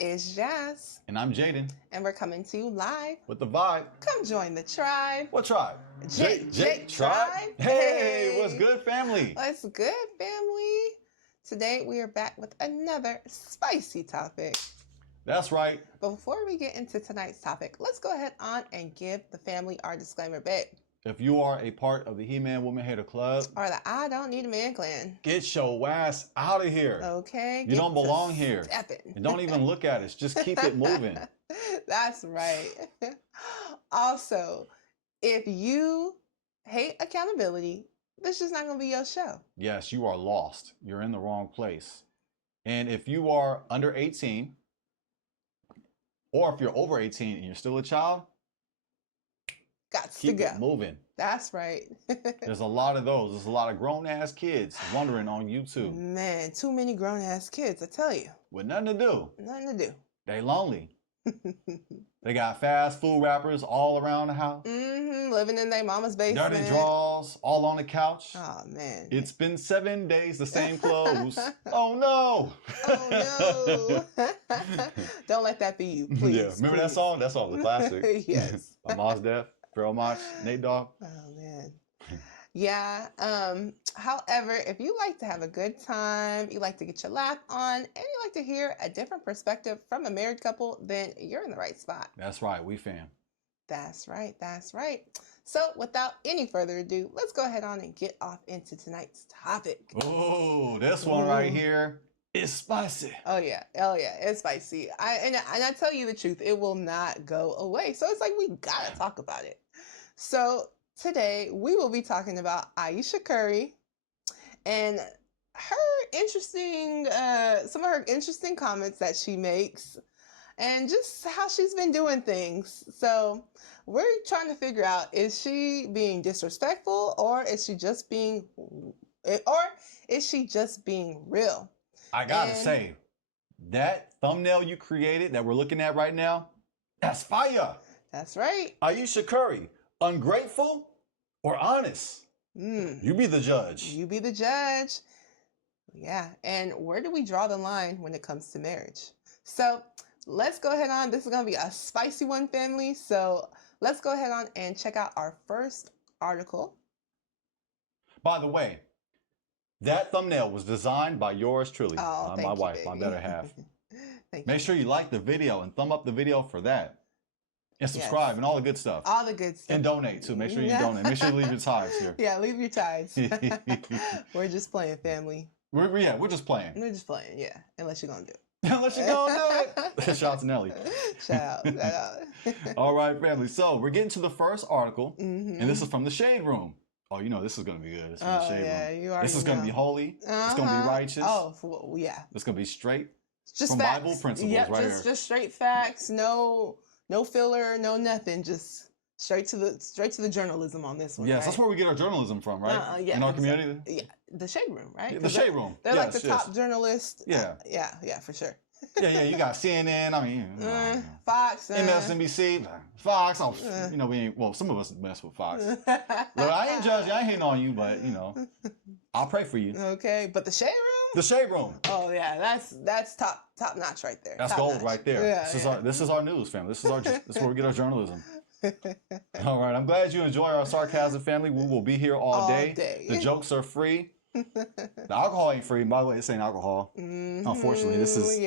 is Jazz, And I'm Jaden. and we're coming to you live. With the vibe. Come join the tribe. What tribe? Jake Tribe. Hey, what's good, family? What's good, family? Today we are back with another spicy topic. That's right. But before we get into tonight's topic, let's go ahead on and give the family our disclaimer bit. If you are a part of the He-Man Woman Hater Club, Or the I Don't Need a Man clan. get your ass out of here. Okay. You don't belong here. Stepping. And don't even look at us. Just keep it moving. That's right. Also, if you hate accountability, this is not going to be your show. Yes, you are lost. You're in the wrong place. And if you are under 18, or if you're over 18 and you're still a child, Got to keep go. it moving. That's right. There's a lot of those. There's a lot of grown-ass kids wondering on YouTube. Man, too many grown-ass kids, I tell you. With nothing to do. Nothing to do. They lonely. They got fast food wrappers all around the house. Living in their mama's basement. Dirty drawers, all on the couch. Oh, man. It's been 7 days, the same clothes. Oh, no. Oh, no. Don't let that be you, please. Yeah, remember that song? That song was a classic. Yes. By Mos Def, Pharoah Monch, Nate Dogg. Oh, man. Yeah. However, if you like to have a good time, you like to get your laugh on, and you like to hear a different perspective from a married couple, then you're in the right spot. That's right, we fam. That's right. That's right. So without any further ado, let's go ahead on and get off into tonight's topic. Oh, this one right here is spicy. Oh yeah. It's spicy. And I tell you the truth, it will not go away. So it's like we gotta talk about it. So today we will be talking about Ayesha Curry and some of her interesting comments that she makes and just how she's been doing things. So we're trying to figure out, is she being disrespectful or is she just being real? I gotta say, that thumbnail you created that we're looking at right now, that's fire. That's right. Ayesha Curry, ungrateful or honest? You be the judge. You be the judge. Yeah. And where do we draw the line when it comes to marriage? So let's go ahead on. This is going to be a spicy one, family. So let's go ahead on and check out our first article. By the way, that thumbnail was designed by yours truly, my wife, baby. my better half. Thank Make you. sure you like the video and thumb up the video for that. And subscribe and all the good stuff. All the good stuff. And donate too. Make sure you donate. Make sure you leave your tithes here. Yeah, leave your tithes. We're just playing, family. We're just playing. We're just playing, yeah. Unless you're going to do it. Unless you're going to do it. Shout out to Nelly. Shout out. All right, family. So we're getting to the first article. And this is from the Shade Room. Oh, you know this is going to be good. It's from the Shade Room. You already This is going to be holy. It's going to be righteous. Oh, well, yeah. It's going to be straight Just from facts. Bible principles right here. Just straight facts. No filler, no nothing. Just straight to the journalism on this one. Yes, right? that's where we get our journalism from, right? Yeah, In our community. Yeah, the Shade Room, right? Yeah, the Shade Room. They're like the top journalists. Yeah. Yeah, for sure. Yeah. You got CNN. I mean, Fox, MSNBC, Fox. We ain't. Well, some of us mess with Fox. Look, I ain't judging. I ain't hating on you, but I'll pray for you. Okay, but the Shade Room. The Shade Room. Oh yeah, that's top notch right there. That's top gold notch. right there. Yeah, This is our news, family. This is where we get our journalism. All right. I'm glad you enjoy our sarcasm, family. We will be here all day. The jokes are free. The alcohol ain't free. By the way, this ain't alcohol. Unfortunately, this is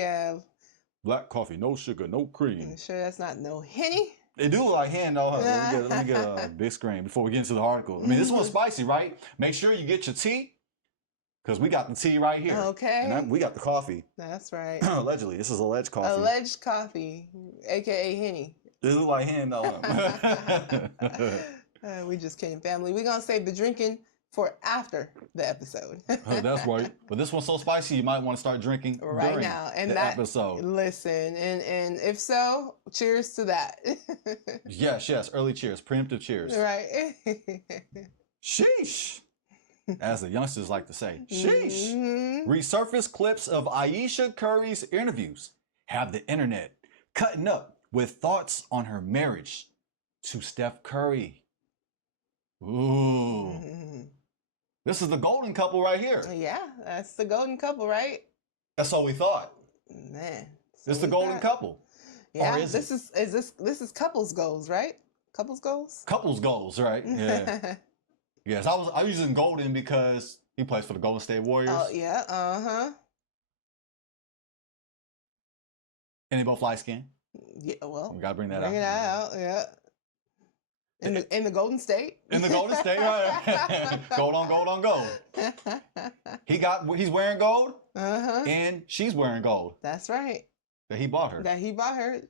black coffee, no sugar, no cream. You sure that's not no Henny? They do look like hand, though. Let me get a big screen before we get into the article. I mean, this one's spicy, right? Make sure you get your tea, because we got the tea right here. Okay. And we got the coffee. That's right. Allegedly. This is alleged coffee. Alleged coffee, a.k.a. Henny. They look like hand, though. We just kidding, family. We're going to save the drinking for after the episode. Oh, that's right. But this one's so spicy, you might want to start drinking right now. And the episode. Listen, and if so, cheers to that. Yes. Early cheers. Preemptive cheers. Right. Sheesh. As the youngsters like to say. Sheesh. Resurfaced clips of Ayesha Curry's interviews have the internet cutting up with thoughts on her marriage to Steph Curry. Ooh. This is the golden couple right here. Yeah, that's the golden couple, right? That's all we thought. Man, It's the golden couple. Yeah, or is this is couples goals, right? Couples goals. Couples goals, right? Yeah. Yes, I was using golden because he plays for the Golden State Warriors. Oh yeah. And they both light skin. Yeah, well, We gotta bring that bring out. it out, yeah. In the Golden State. In the Golden State, right? Gold on gold on gold. He's wearing gold, and she's wearing gold. That's right. That he bought her.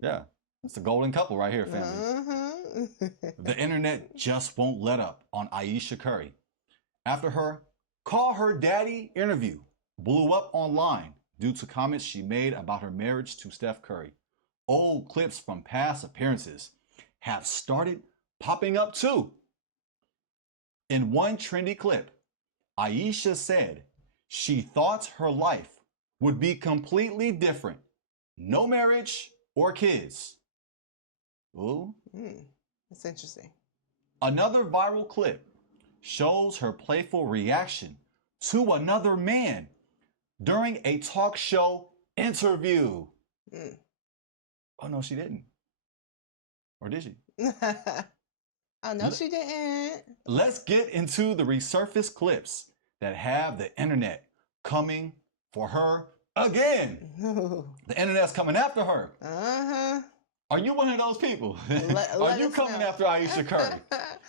Yeah, it's the golden couple right here, family. The internet just won't let up on Ayesha Curry after her "Call Her Daddy" interview blew up online due to comments she made about her marriage to Steph Curry. Old clips from past appearances have started popping up too. In one trendy clip, Ayesha said she thought her life would be completely different. No marriage or kids. Ooh. That's interesting. Another viral clip shows her playful reaction to another man during a talk show interview. Oh, no, she didn't. Or did she? Oh, no, she didn't. Let's get into the resurfaced clips that have the internet coming for her again. The internet's coming after her. Are you one of those people? Are you coming after Ayesha Curry?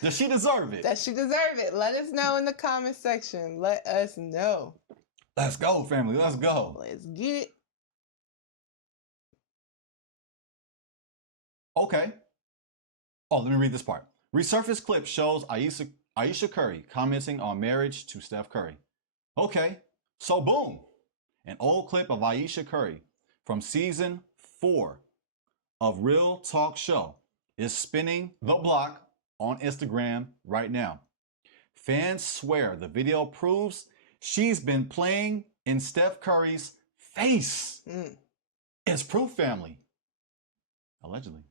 Does she deserve it? Does she deserve it? Let us know in the comment section. Let us know. Let's go, family. Let's go. Let's get it. Okay. Oh, let me read this part. Resurfaced clip shows Ayesha Curry commenting on marriage to Steph Curry. Okay, so boom. An old clip of Ayesha Curry from season 4 of Real Talk Show is spinning the block on Instagram right now. Fans swear the video proves she's been playing in Steph Curry's face. It's proof, family. Allegedly.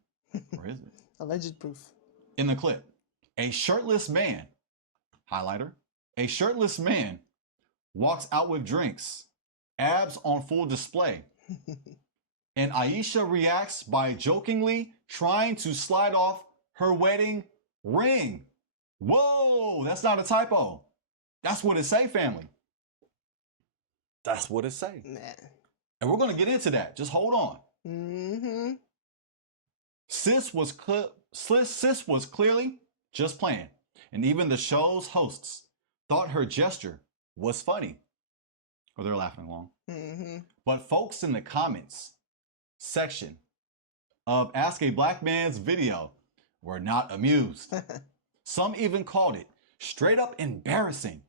Or is it? Alleged proof. In the clip, a shirtless man, highlighter, a shirtless man walks out with drinks, abs on full display. And Ayesha reacts by jokingly trying to slide off her wedding ring. Whoa, that's not a typo. That's what it say, family. That's what it say. Man. And we're going to get into that. Just hold on. Sis was clearly just playing. And even the show's hosts thought her gesture was funny. Or they're laughing along. But folks in the comments section of Ask a Black Man's video were not amused. Some even called it straight up embarrassing.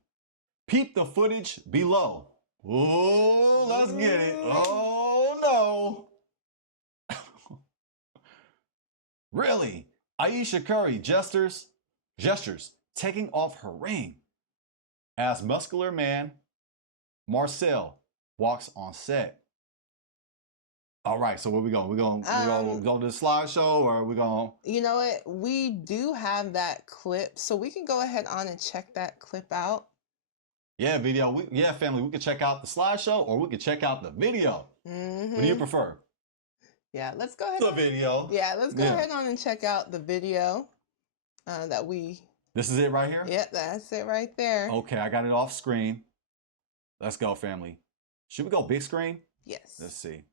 Peep the footage below. Oh, let's get it. Oh, no. Really? Ayesha Curry gestures taking off her ring as muscular man Marcel walks on set. All right, so where we going? We going to go to the slideshow, or are we going? You know what? We do have that clip, so we can go ahead on and check that clip out. Yeah, video. Family, we can check out the slideshow, or we can check out the video. What do you prefer? Yeah, let's go ahead. The video. Yeah, let's go ahead on and check out the video that we. This is it right here? Yep, that's it right there. Okay, I got it off screen. Let's go, family. Should we go big screen? Yes. Let's see.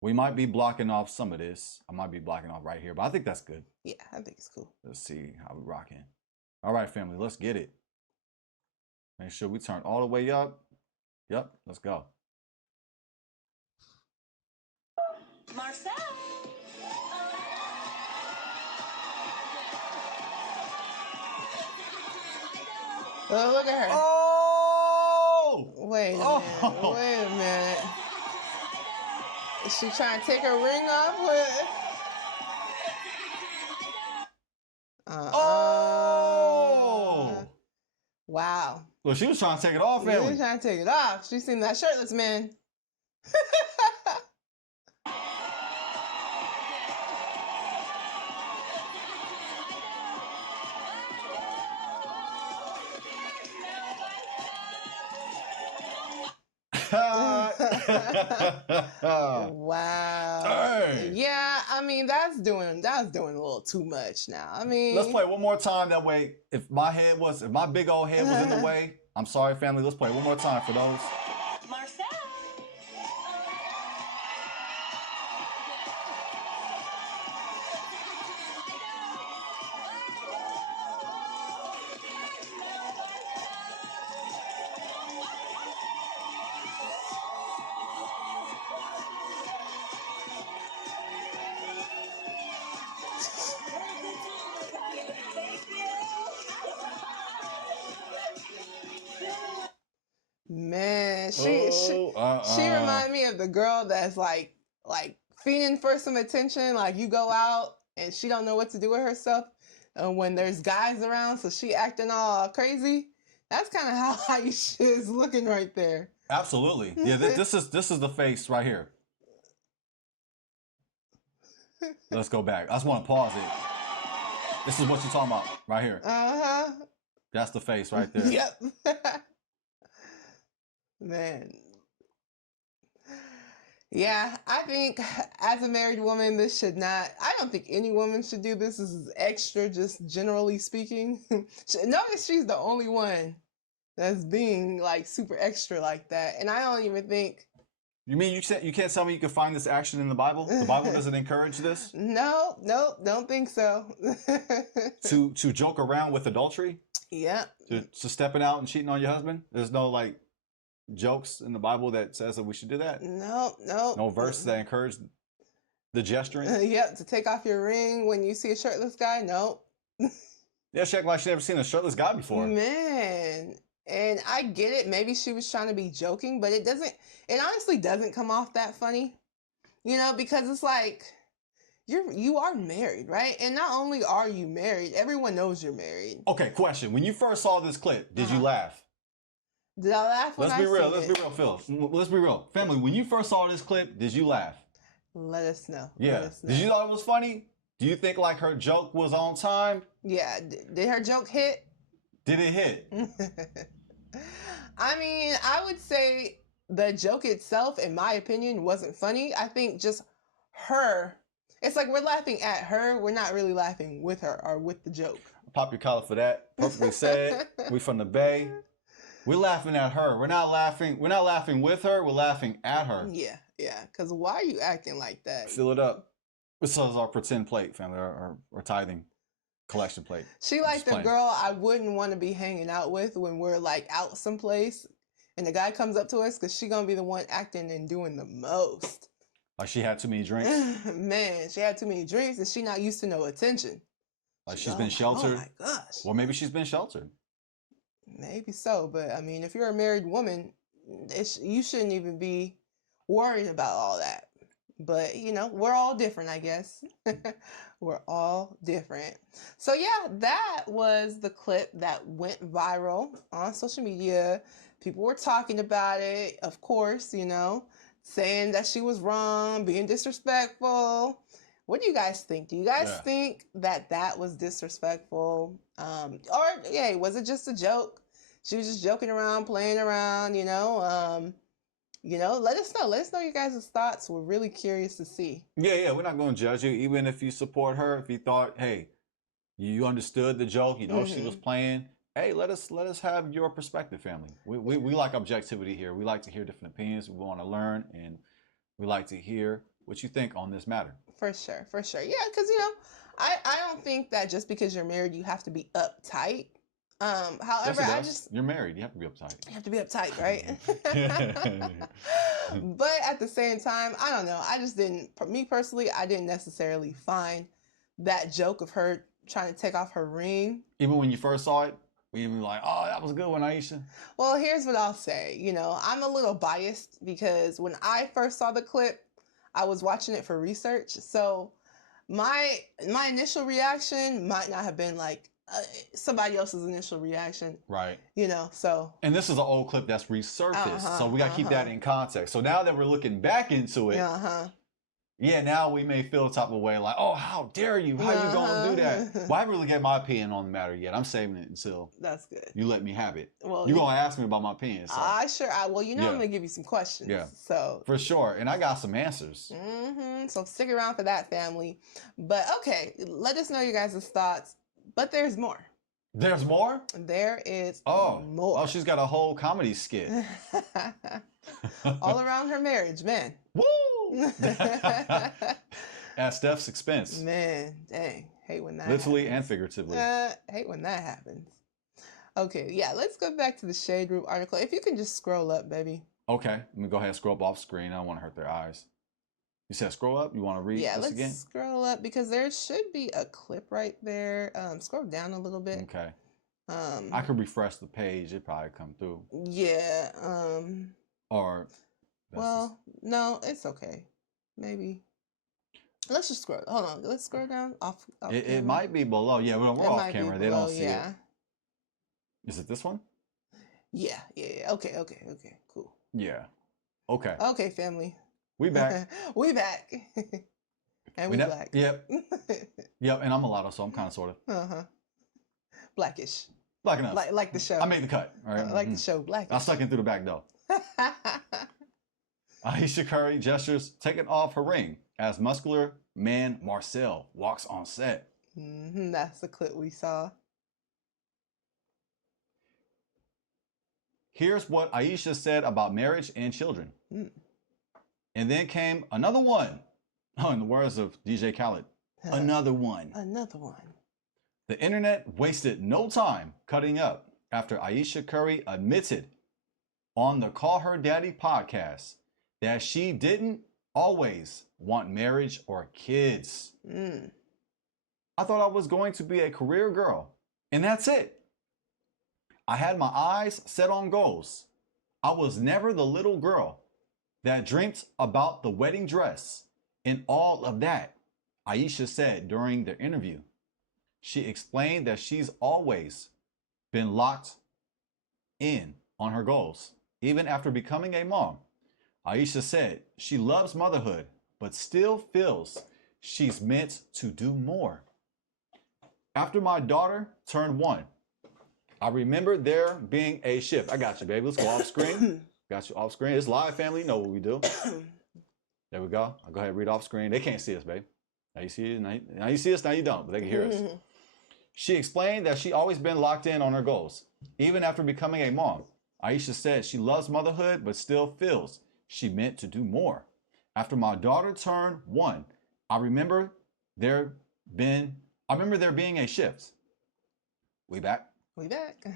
We might be blocking off some of this. I might be blocking off right here, but I think that's good. Yeah, I think it's cool. Let's see how we rocking. All right, family, let's get it. Make sure we turn all the way up. Yep, let's go. Marcel. Oh, look at her. Oh! Wait a minute. Wait a minute. Is she trying to take her ring off with? Oh! Wow. Well, she was trying to take it off, She family. was trying to take it off. She seen that shirtless man. Wow. Dang. Yeah, I mean that's doing a little too much now. I mean, let's play one more time. That way, if my big old head was in the way, I'm sorry, family. Let's play one more time for those. Marcel. Man, she reminded me of the girl that's like fiending for some attention. Like you go out and she don't know what to do with herself, and when there's guys around, so she acting all crazy. That's kind of how Ayesha is looking right there. Absolutely, yeah. This is the face right here. Let's go back. I just want to pause it. This is what you're talking about right here. That's the face right there. Yep. Man. Yeah, I think as a married woman, this should not, I don't think any woman should do this. This is extra, just generally speaking. Notice she's the only one that's being like super extra like that. And I don't even think. You mean you can't tell me you can find this action in the Bible? The Bible doesn't encourage this? No, don't think so. to joke around with adultery? Yeah. To stepping out and cheating on your husband? There's no like jokes in the Bible that says that we should do that? No verse that encourage the gesturing? Yep, to take off your ring when you see a shirtless guy? Nope. Yeah, she acted like she never seen a shirtless guy before. Man. And I get it. Maybe she was trying to be joking, but it honestly doesn't come off that funny. You know, because it's like you are married, right? And not only are you married, everyone knows you're married. Okay, question. When you first saw this clip, did you laugh? Did I laugh when Let's be real, Phil. Let's be real. Family, when you first saw this clip, did you laugh? Let us know. Yeah. Let us know. Did you thought it was funny? Do you think like her joke was on time? Yeah. Did her joke hit? Did it hit? I mean, I would say the joke itself, in my opinion, wasn't funny. I think just her, it's like we're laughing at her. We're not really laughing with her or with the joke. Pop your collar for that. Perfectly said. We from the Bay. We're laughing at her. We're not laughing with her. We're laughing at her. Yeah. Because why are you acting like that? Fill it up. This is our pretend plate, family, our tithing collection plate. She like the girl I wouldn't want to be hanging out with when we're like out someplace and the guy comes up to us because she gonna be the one acting and doing the most. Like she had too many drinks? Man, she had too many drinks and she not used to no attention. Like she's been sheltered? Oh my gosh. Well, maybe she's been sheltered. Maybe so, but I mean, if you're a married woman, you shouldn't even be worried about all that. But, you know, we're all different, I guess. We're all different. So, yeah, that was the clip that went viral on social media. People were talking about it, of course, you know, saying that she was wrong, being disrespectful. What do you guys think? Do you guys think that was disrespectful? Or, yeah, was it just a joke? She was just joking around, playing around, you know? Let us know. Let us know your guys' thoughts. We're really curious to see. Yeah. We're not going to judge you, even if you support her. If you thought, hey, you understood the joke, you know, she was playing. Hey, let us have your perspective, family. We like objectivity here. We like to hear different opinions. We want to learn, and we like to hear what you think on this matter. For sure. Yeah, because, you know, I don't think that just because you're married, you have to be uptight. However, you're married. You have to be uptight. You have to be uptight, right? But at the same time, I don't know. Me personally, I didn't necessarily find that joke of her trying to take off her ring. Even when you first saw it, we were like, oh, that was a good one, Ayesha. Well, here's what I'll say. You know, I'm a little biased because when I first saw the clip, I was watching it for research. So my initial reaction might not have been like somebody else's initial reaction. Right. You know, so. And this is an old clip that's resurfaced. So we got to keep that in context. So now that we're looking back into it, Yeah, now we may feel a type of way like, oh, how dare you? How you gonna do that? Well, I haven't really get my opinion on the matter yet. I'm saving it until That's good. you let me have it. Well, You're gonna ask me about my opinion. So. Well, you know I'm gonna give you some questions. Yeah. So for sure, and I got some answers. So stick around for that, family. But okay, let us know your guys' thoughts. But there's more. There's more? There is more. Oh, she's got a whole comedy skit. All around her marriage, man. Woo! At Steph's expense. Man, dang. Hate when that literally happens. And figuratively. Hate when that happens. Okay, yeah, let's go back to the Shade Room article. If you can just scroll up, baby. Okay, let me go ahead and scroll up off screen. I don't want to hurt their eyes. You said scroll up? You want to read this again? Yeah, let's scroll up because there should be a clip right there. Scroll down a little bit. Okay. I could refresh the page. It probably come through. Yeah. Or. Well, no, it's okay. Maybe. Let's just scroll. Hold on. Let's scroll down off it might be below. Yeah, we're off camera. They don't see it. Is it this one? Yeah. Okay, cool. Yeah. Okay. Okay, family. We back. We back. And we black. Yep. Yep, and I'm mulatto, so I'm kind of sort of. Blackish. Black enough. Like the show. I made the cut. All right. Like the show, Blackish. I stuck in through the back door. Ayesha Curry gestures taking off her ring as muscular man Marcel walks on set. That's the clip we saw. Here's what Ayesha said about marriage and children. And then came another one. Oh, in the words of DJ Khaled, another one. Another one. The internet wasted no time cutting up after Ayesha Curry admitted on the Call Her Daddy podcast that she didn't always want marriage or kids. I thought I was going to be a career girl, and that's it. I had my eyes set on goals. I was never the little girl that dreamt about the wedding dress and all of that, Ayesha said during the interview. She explained that she's always been locked in on her goals, even after becoming a mom. Ayesha said she loves motherhood, but still feels she's meant to do more. After my daughter turned 1, I remember there being a shift. I got you, baby. Let's go off screen. Got you off screen. It's live, family. You know what we do. There we go. I'll go ahead and read off screen. They can't see us, babe. Now you see it. Now you see us. Now you don't, but they can hear us. She explained that she always been locked in on her goals, even after becoming a mom. Ayesha said she loves motherhood, but still feels she meant to do more. After my daughter turned 1, I remember there being a shift. We back? We back.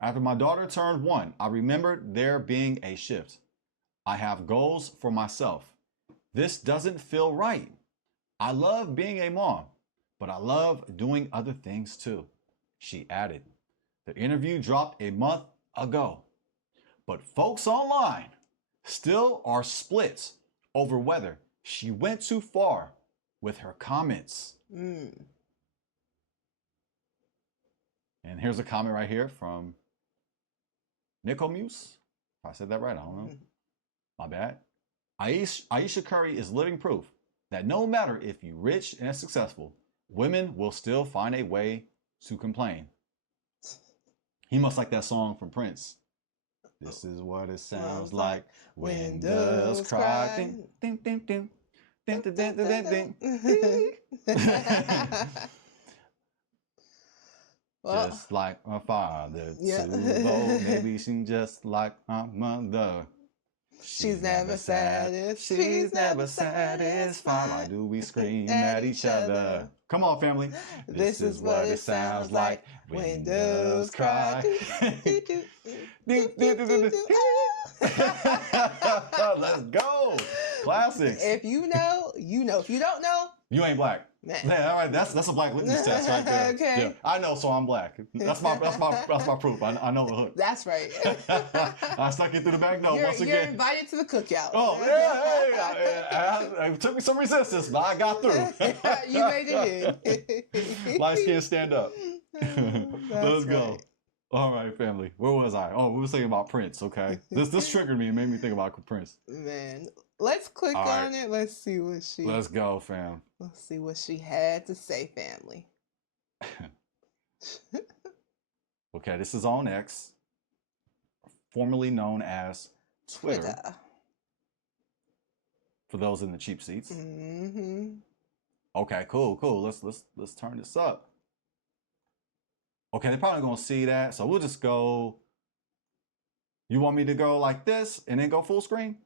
After my daughter turned 1, I remembered there being a shift. I have goals for myself. This doesn't feel right. I love being a mom, but I love doing other things too, she added. The interview dropped a month ago, but folks online still are split over whether she went too far with her comments. And here's a comment right here from Nicomuse. If I said that right, I don't know. My bad. Ayesha Curry is living proof that no matter if you're rich and successful, women will still find a way to complain. He must like that song from Prince. This is what it sounds like when doves cry. Ding, ding, ding, ding. Ding, ding, ding, ding, ding. Well, just like my father, too. Maybe she's just like my mother. She's never satisfied. She's never satisfied. Why do we scream at each other? Come on, family. This is what it sounds like when doves cry. Let's go. Classics. If you know, you know. If you don't know, you ain't black. Yeah, all right, that's a black litmus test right there. Okay. Yeah, I know, so I'm black. That's my proof. I know the hook. That's right. I stuck it through the back door once again. You're invited to the cookout. Oh yeah, it took me some resistance, but I got through. You made it in. Light skin, stand up. Let's go. All right, family. Where was I? Oh, we were thinking about Prince. Okay, this triggered me and made me think about Prince. Man, let's click All right. on it. Let's see what she. Let's go, fam. Let's see what she had to say, family. Okay, this is on X, formerly known as Twitter. For those in the cheap seats. Mm-hmm. Okay, cool. Let's turn this up. Okay, they're probably gonna see that, so we'll just go. You want me to go like this and then go full screen?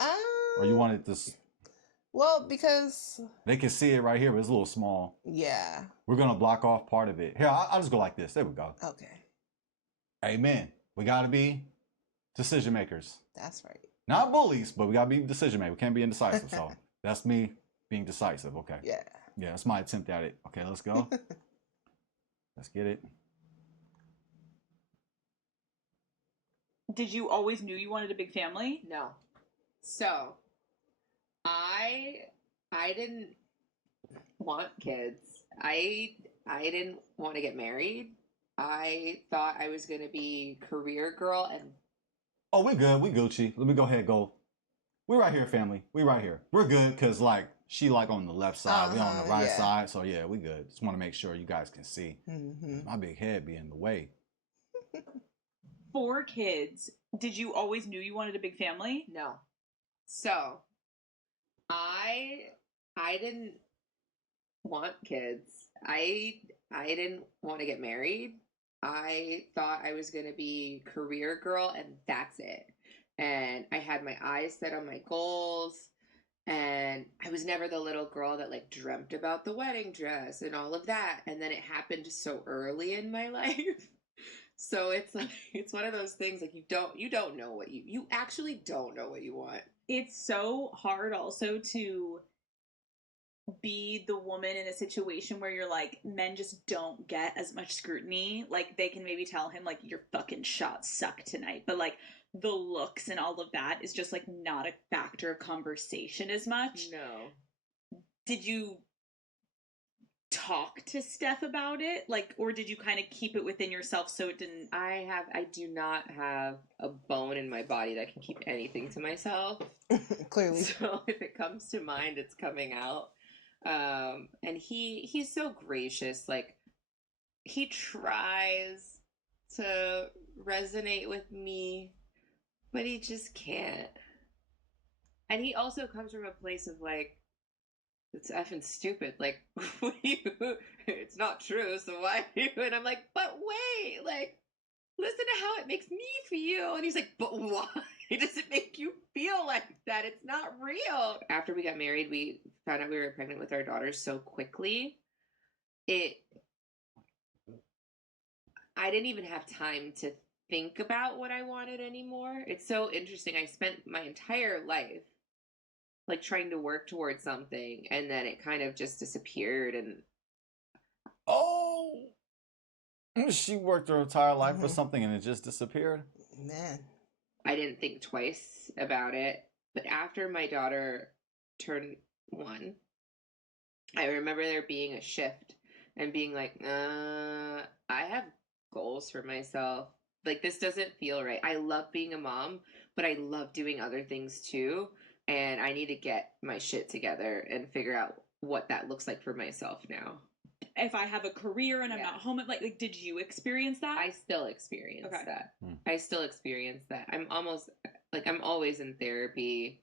Or you want it this? Well, because they can see it right here, but it's a little small. Yeah. We're gonna block off part of it. Here, I'll just go like this. There we go. Okay. Amen. We gotta be decision makers. That's right. Not bullies, but we gotta be decision makers. We can't be indecisive. So that's me being decisive. Okay. Yeah. Yeah, that's my attempt at it. Okay, let's go. Let's get it. Did you always knew you wanted a big family? No. So, I didn't want kids. I didn't want to get married. I thought I was going to be career girl and oh, we good. We Gucci. Let me go ahead and go. We right here, family. We right here. We're good because like she like on the left side, we on the right side. So yeah, we good. Just want to make sure you guys can see. My big head be in the way. 4 kids. Did you always knew you wanted a big family? No. So, I didn't want kids. I didn't want to get married. I thought I was going to be career girl and that's it. And I had my eyes set on my goals. And I was never the little girl that like dreamt about the wedding dress and all of that. And then it happened so early in my life. So it's like it's one of those things like you don't know what you actually don't know what you want. It's so hard also to be the woman in a situation where you're like, men just don't get as much scrutiny. Like they can maybe tell him like your fucking shots suck tonight, but like the looks and all of that is just like not a factor of conversation as much. No. Did you talk to Steph about it? Like, or did you kind of keep it within yourself so it didn't... I do not have a bone in my body that can keep anything to myself. Clearly. So if it comes to mind, it's coming out. And he's so gracious. Like, he tries to resonate with me, but he just can't. And he also comes from a place of like, it's effing stupid. Like, what do you? It's not true. So why? And I'm like, but wait, like, listen to how it makes me feel. And he's like, but why does it make you feel like that? It's not real. After we got married, we found out we were pregnant with our daughter so quickly. I didn't even have time to think about what I wanted anymore. It's so interesting. I spent my entire life like trying to work towards something, and then it kind of just disappeared. And she worked her entire life for something and it just disappeared. Man, I didn't think twice about it. But after my daughter turned 1, I remember there being a shift and being like, I have goals for myself. Like, this doesn't feel right. I love being a mom, but I love doing other things too. And I need to get my shit together and figure out what that looks like for myself now. If I have a career and I'm not home, like, did you experience that? I still experience that. I still experience that. I'm always in therapy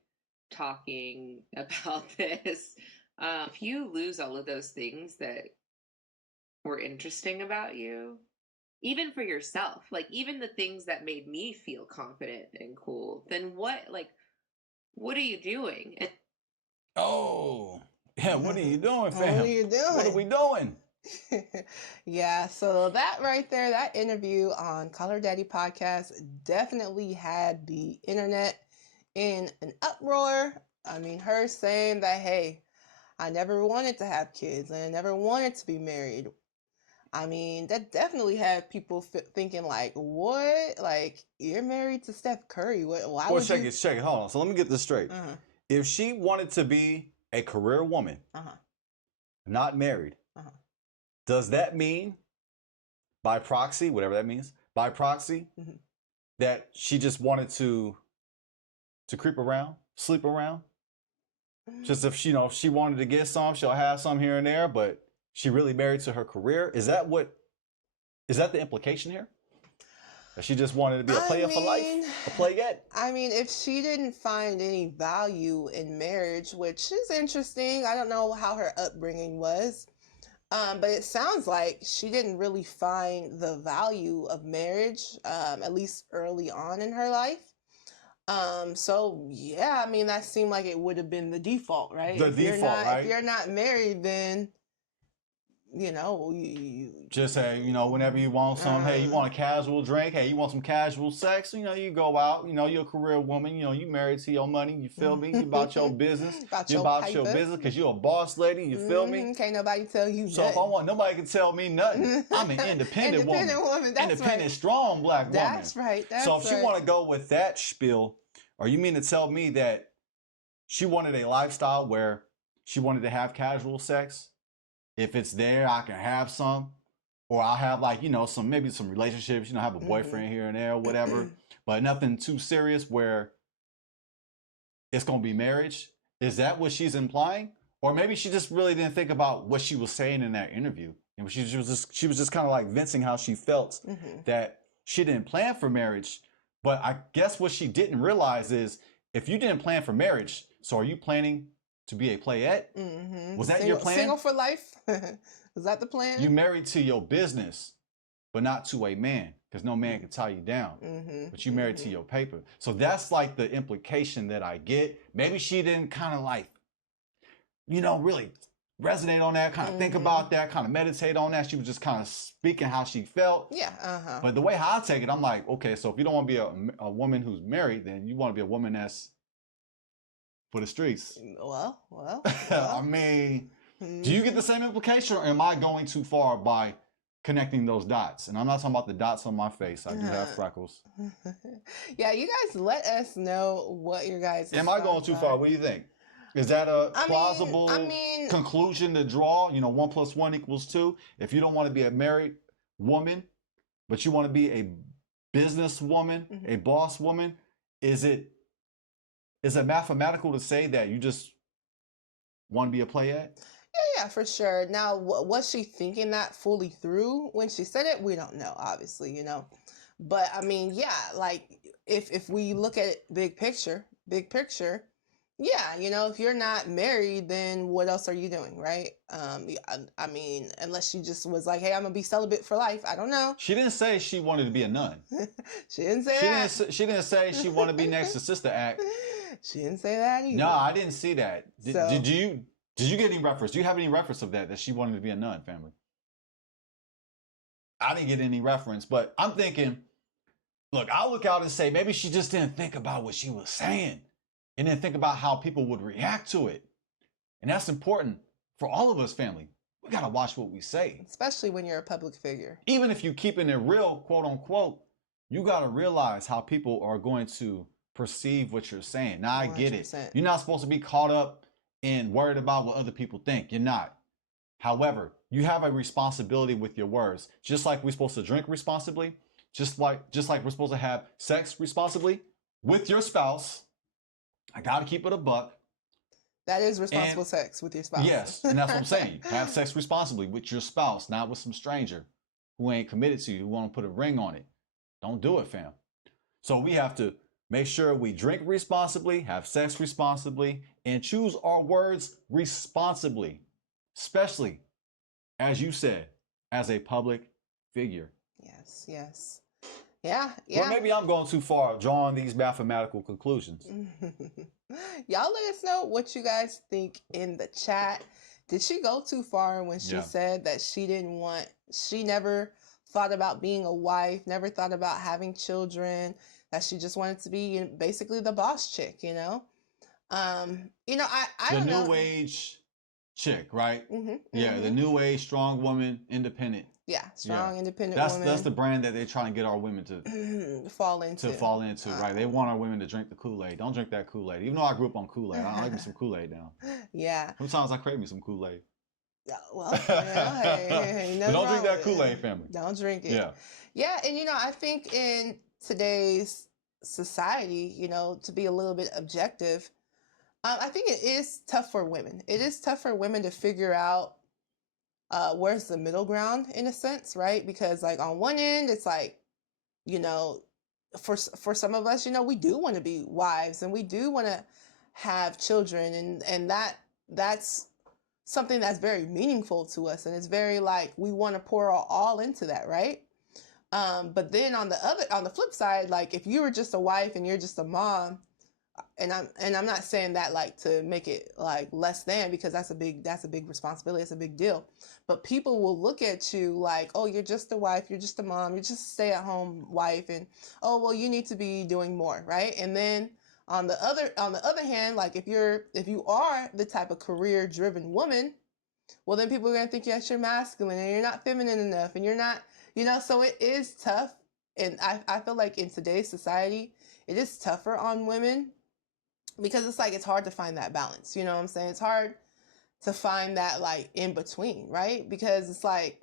talking about this. If you lose all of those things that were interesting about you, even for yourself, like even the things that made me feel confident and cool, then what are you doing? Yeah, what are you doing, fam? What are you doing? What are we doing? Yeah, so that right there, that interview on Color Daddy podcast definitely had the internet in an uproar. I mean, her saying that, hey, I never wanted to have kids and I never wanted to be married. I mean, that definitely had people thinking like, what? Like, you're married to Steph Curry. Why would you... Check it. Hold on. So let me get this straight. If she wanted to be a career woman, not married, does that mean by proxy, whatever that means, by proxy, that she just wanted to creep around, sleep around. Just if she, if she wanted to get some, she'll have some here and there, but she really married to her career. Is that the implication here? That she just wanted to be a player for life, a playette? I mean, if she didn't find any value in marriage, which is interesting, I don't know how her upbringing was, but it sounds like she didn't really find the value of marriage, at least early on in her life. So yeah, I mean, that seemed like it would have been the default, right? Right? If you're not married, then you just say, whenever you want some, hey, you want a casual drink, hey, you want some casual sex, you go out, you're a career woman, you married to your money, you feel me? You about your business, you about your business because you're a boss lady, you feel me? Can't nobody tell you So nothing. if I want, nobody can tell me nothing. I'm an independent woman. That's independent, right. strong black woman. That's right. So if she want to go with that spiel, or you mean to tell me that she wanted a lifestyle where she wanted to have casual sex? If it's there, I can have some, or I'll have maybe some relationships, have a boyfriend here and there, or whatever, but nothing too serious where it's going to be marriage. Is that what she's implying? Or maybe she just really didn't think about what she was saying in that interview. And she was just kind of like venting how she felt that she didn't plan for marriage. But I guess what she didn't realize is if you didn't plan for marriage, so are you planning to be a playette? Was that your plan? Single for life? Was that the plan? You married to your business, but not to a man, because no man can tie you down. But you married to your paper. So that's like the implication that I get. Maybe she didn't kind of really resonate on that, kind of think about that, kind of meditate on that. She was just kind of speaking how she felt. Yeah. But the way how I take it, I'm like, okay, so if you don't want to be a woman who's married, then you want to be a woman that's for the streets. Well. I mean, do you get the same implication, or am I going too far by connecting those dots? And I'm not talking about the dots on my face. I do have freckles. Yeah, you guys let us know what your guys. Am I going too far? What do you think? Is that a plausible conclusion to draw? 1 + 1 = 2. If you don't want to be a married woman, but you want to be a business woman, a boss woman, is it mathematical to say that you just want to be a playette? Yeah, for sure. Now, was she thinking that fully through when she said it? We don't know, obviously, But I mean, yeah, like if we look at it big picture, yeah, if you're not married, then what else are you doing, right? I mean, unless she just was like, hey, I'm gonna be celibate for life. I don't know. She didn't say she wanted to be a nun. She didn't say that. She didn't say she wanted to be next to Sister Act. She didn't say that either. No, I didn't see that. Did you get any reference? Do you have any reference of that she wanted to be a nun, family? I didn't get any reference, but I'm thinking, look, I'll look out and say maybe she just didn't think about what she was saying and then think about how people would react to it. And that's important for all of us, family. We got to watch what we say. Especially when you're a public figure. Even if you're keeping it real, quote unquote, you got to realize how people are going to perceive what you're saying. Now, I get it. You're not supposed to be caught up and worried about what other people think. You're not. However, you have a responsibility with your words. Just like we're supposed to drink responsibly, just like we're supposed to have sex responsibly with your spouse. I got to keep it a buck. That is responsible sex with your spouse. Yes, and that's what I'm saying. Have sex responsibly with your spouse, not with some stranger who ain't committed to you, who want to put a ring on it. Don't do it, fam. So we have to make sure we drink responsibly, have sex responsibly, and choose our words responsibly, especially, as you said, as a public figure. Yes. Yeah. Well, maybe I'm going too far drawing these mathematical conclusions. Y'all let us know what you guys think in the chat. Did she go too far when she said that she never thought about being a wife, never thought about having children, that she just wanted to be basically the boss chick, I don't know. The new age chick, right? The new age strong woman, independent. Yeah, strong, independent woman. That's the brand that they're trying to get our women to fall into, right? They want our women to drink the Kool-Aid. Don't drink that Kool-Aid. Even though I grew up on Kool-Aid, I like me some Kool-Aid now. Yeah. Sometimes I crave me some Kool-Aid. Well, hey, But nothing don't drink wrong that with Kool-Aid, it. family. Don't drink it. Yeah. Yeah, and I think in today's society, to be a little bit objective, I think it is tough for women. It is tough for women to figure out where's the middle ground in a sense, right? Because like on one end, it's like, you know, for some of us, we do want to be wives and we do want to have children, and that's something that's very meaningful to us, and it's very like we want to pour all into that, right? But then on the flip side, like if you were just a wife and you're just a mom, and I'm not saying that like to make it like less than, because that's a big responsibility, it's a big deal. But people will look at you like, oh, you're just a wife, you're just a mom, you're just a stay-at-home wife, and oh well, you need to be doing more, right? And then on the other hand, like if you are the type of career driven woman, well then people are going to think yes, you're masculine and you're not feminine enough and you're not, so it is tough. And I feel like in today's society it is tougher on women, because it's like it's hard to find that balance, you know what I'm saying? It's hard to find that like in between, right? Because it's like,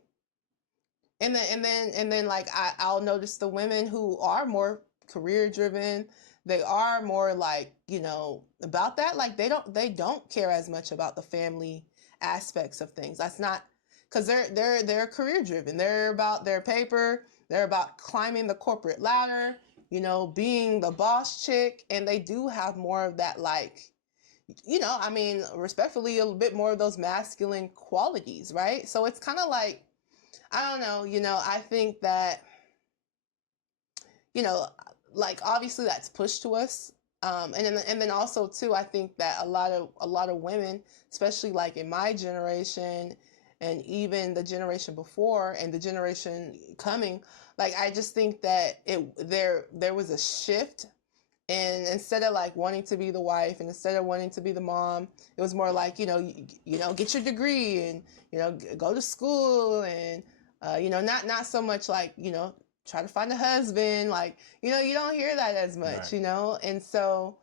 and then like I'll notice the women who are more career driven, they are more like, about that, like they don't care as much about the family aspects of things. That's not because they're career driven. They're about their paper, they're about climbing the corporate ladder, being the boss chick, and they do have more of that, like, I mean, respectfully, a little bit more of those masculine qualities, right? So it's kind of like, I don't know, I think that, you know, like obviously that's pushed to us. And then also too, I think that a lot of women, especially like in my generation and even the generation before and the generation coming, like I just think that there was a shift. And instead of like wanting to be the wife and instead of wanting to be the mom, it was more like, get your degree and, go to school and, not so much like, try to find a husband. Like, you don't hear that as much, Right. And so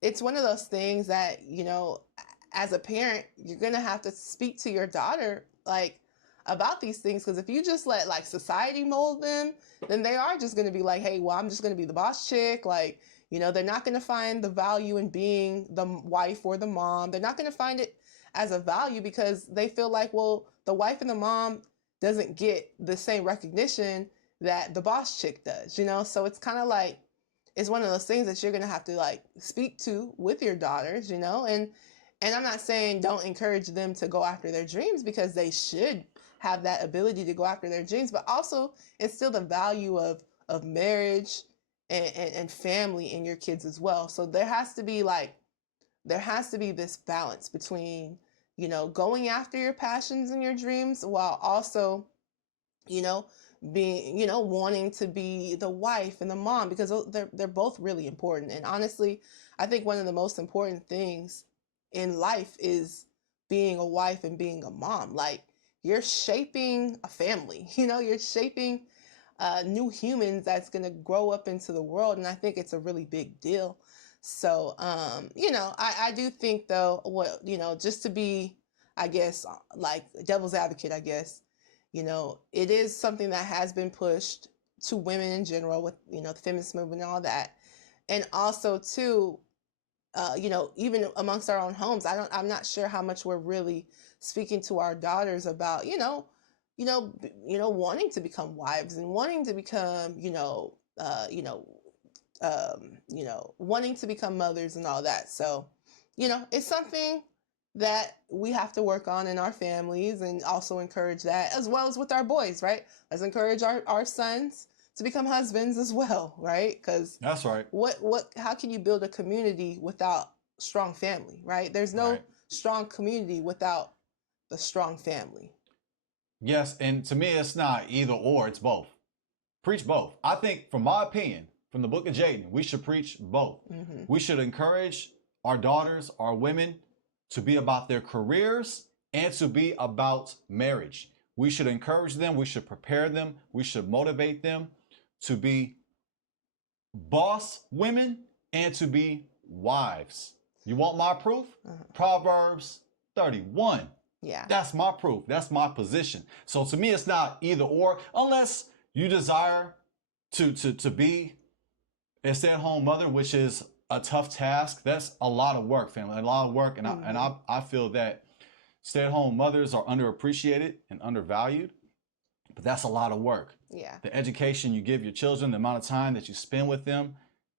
it's one of those things that, as a parent, you're going to have to speak to your daughter, like, about these things. Because if you just let like society mold them, then they are just going to be like, hey, well, I'm just going to be the boss chick. Like, they're not going to find the value in being the wife or the mom. They're not going to find it as a value because they feel like, well, the wife and the mom doesn't get the same recognition that the boss chick does, So it's kind of like, it's one of those things that you're going to have to like speak to with your daughters, and I'm not saying don't encourage them to go after their dreams, because they should have that ability to go after their dreams, but also instill the value of marriage and family in your kids as well. So there has to be this balance between, going after your passions and your dreams while also, you know, being, wanting to be the wife and the mom, because they're both really important. And honestly, I think one of the most important things in life is being a wife and being a mom. Like, you're shaping a family, you're shaping new humans that's going to grow up into the world. And I think it's a really big deal. So, I do think though, just to be, I guess, like devil's advocate, I guess, it is something that has been pushed to women in general with, the feminist movement and all that. And also too, even amongst our own homes, I'm not sure how much we're really speaking to our daughters about, wanting to become wives and wanting to become, wanting to become mothers and all that. So, it's something that we have to work on in our families, and also encourage that as well as with our boys, right? Let's encourage our sons to become husbands as well, right? Because that's right. How can you build a community without strong family, right? There's no strong community without the strong family. Yes, and to me, it's not either or, it's both. Preach both. I think, from my opinion, from the book of Jaden, we should preach both. Mm-hmm. We should encourage our daughters, our women, to be about their careers and to be about marriage. We should encourage them. We should prepare them. We should motivate them to be boss women and to be wives. You want my proof? Proverbs 31. Yeah. That's my proof. That's my position. So to me, it's not either or, unless you desire to be a stay-at-home mother, which is a tough task. That's a lot of work, family. A lot of work, and I feel that stay-at-home mothers are underappreciated and undervalued. But that's a lot of work. Yeah. The education you give your children, the amount of time that you spend with them,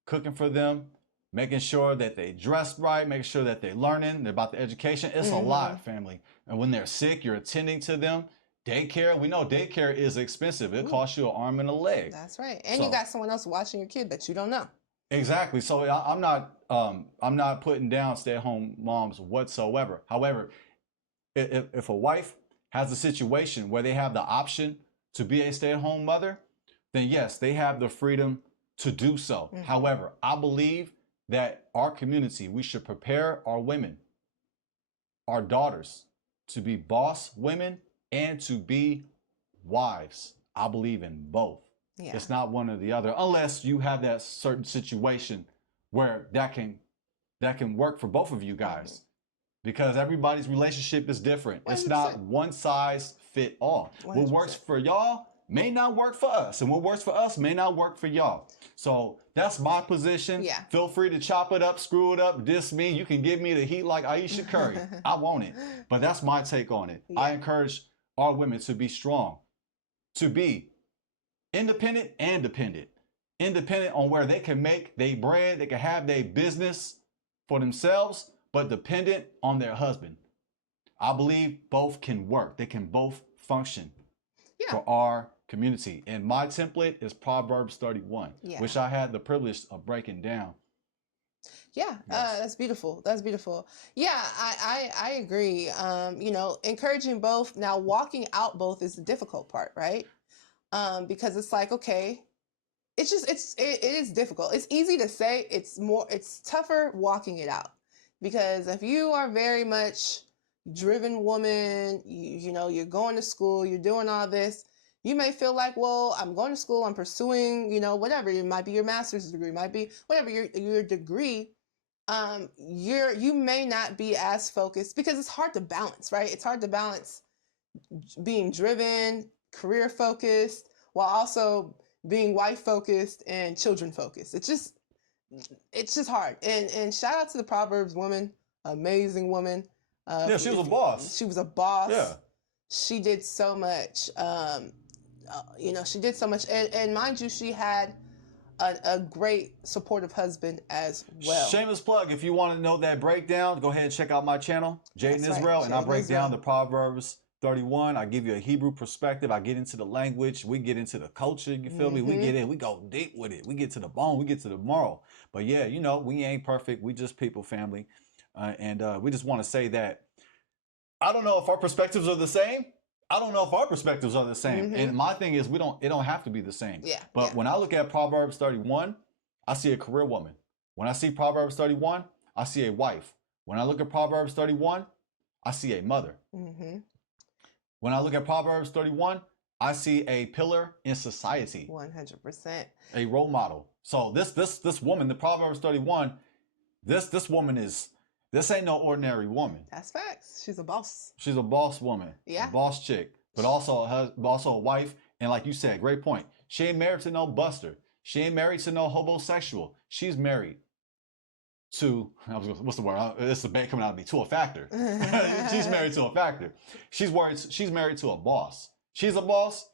cooking for them, making sure that they dress right, making sure that they're learning, they're about the education. It's a lot, family. And when they're sick, you're attending to them. Daycare, we know daycare is expensive. It costs you an arm and a leg. That's right. And you got someone else watching your kid that you don't know. Exactly. So I'm not putting down stay-at-home moms whatsoever. However, if a wife has a situation where they have the option to be a stay-at-home mother, then yes, they have the freedom to do so. However, I believe that our community, we should prepare our women, our daughters, to be boss women and to be wives. I believe in both. Yeah. It's not one or the other, unless you have that certain situation where that can work for both of you guys. Because everybody's relationship is different. 100%. It's not one size fit all. 100%. What works for y'all may not work for us, and what works for us may not work for y'all. So that's my position. Yeah. Feel free to chop it up, screw it up, diss me. You can give me the heat like Ayesha Curry. I want it. But that's my take on it. Yeah. I encourage our women to be strong, to be independent and dependent. Independent on where they can make their bread, they can have their business for themselves, but dependent on their husband. I believe both can work. They can both function for our community. And my template is Proverbs 31, which I had the privilege of breaking down. Yeah, that's beautiful. That's beautiful. Yeah, I agree. You know, encouraging both. Now, walking out both is the difficult part, right? Because it's like, okay, it is difficult. It's easy to say. It's tougher walking it out. Because if you are very much driven woman, you know, you're going to school, you're doing all this, you may feel like, well, I'm going to school, I'm pursuing, you know, whatever. It might be your master's degree, it might be whatever your degree. You may not be as focused because it's hard to balance, right? It's hard to balance being driven, career focused, while also being wife focused and children focused. It's just hard. And shout out to the Proverbs woman, amazing woman. Yeah, she was a boss. She was a boss. Yeah. She did so much. You know, she did so much. And mind you, she had a great supportive husband as well. Shameless plug. If you want to know that breakdown, go ahead and check out my channel, Jaden Israel, and I break down the Proverbs 31. I give you a Hebrew perspective. I get into the language. We get into the culture. You feel me? We get in. We go deep with it. We get to the bone. We get to the moral. But yeah, you know, we ain't perfect. We just people, family. And we just want to say that I don't know if our perspectives are the same. I don't know if our perspectives are the same. And my thing is, it don't have to be the same. Yeah. But when I look at Proverbs 31, I see a career woman. When I see Proverbs 31, I see a wife. When I look at Proverbs 31, I see a mother. When I look at Proverbs 31, I see a pillar in society. 100%. A role model. So this woman, the Proverbs 31, this woman this ain't no ordinary woman. That's facts. She's a boss. She's a boss woman. Yeah. A boss chick, but also a wife. And like you said, great point. She ain't married to no buster. She ain't married to no homosexual. She's married to, what's the word? It's the bait coming out of me, to a factor. She's married to a factor. She's married to a boss. She's a boss,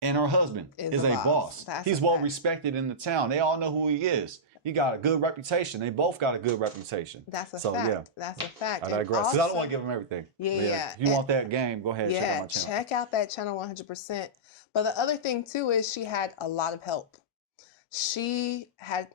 and her husband is a boss. He's well respected in the town. They all know who he is. He got a good reputation. They both got a good reputation. That's a fact. Yeah. That's a fact. I digress. Because I don't want to give them everything. Yeah. If you want that game, go ahead and check out my channel. Check out that channel 100%. But the other thing too is she had a lot of help. She had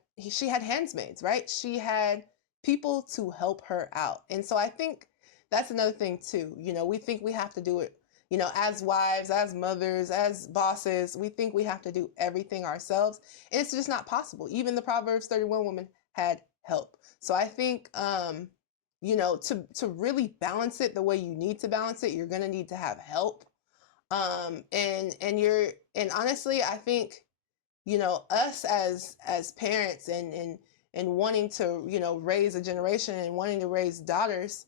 handmaids, right? She had people to help her out. And so I think that's another thing too. You know, we think we have to do it, you know, as wives, as mothers, as bosses, we think we have to do everything ourselves. And it's just not possible. Even the Proverbs 31 woman had help. So I think, you know, to really balance it the way you need to balance it, you're going to need to have help. And honestly, I think, you know, us as parents and wanting to, you know, raise a generation and wanting to raise daughters,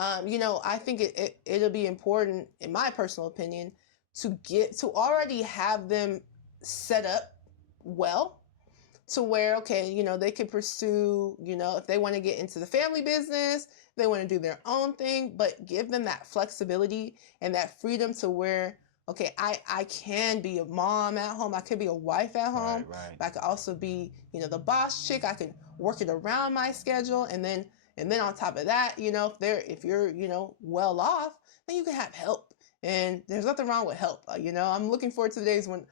I think it'll be important, in my personal opinion, to already have them set up well to where, okay, they can pursue, if they want to get into the family business, they want to do their own thing, but give them that flexibility and that freedom to where, okay, I can be a mom at home, I could be a wife at home, right. but I could also be, the boss chick, I can work it around my schedule, and then on top of that, if you're, well off, then you can have help. And there's nothing wrong with help. I'm looking forward to the days when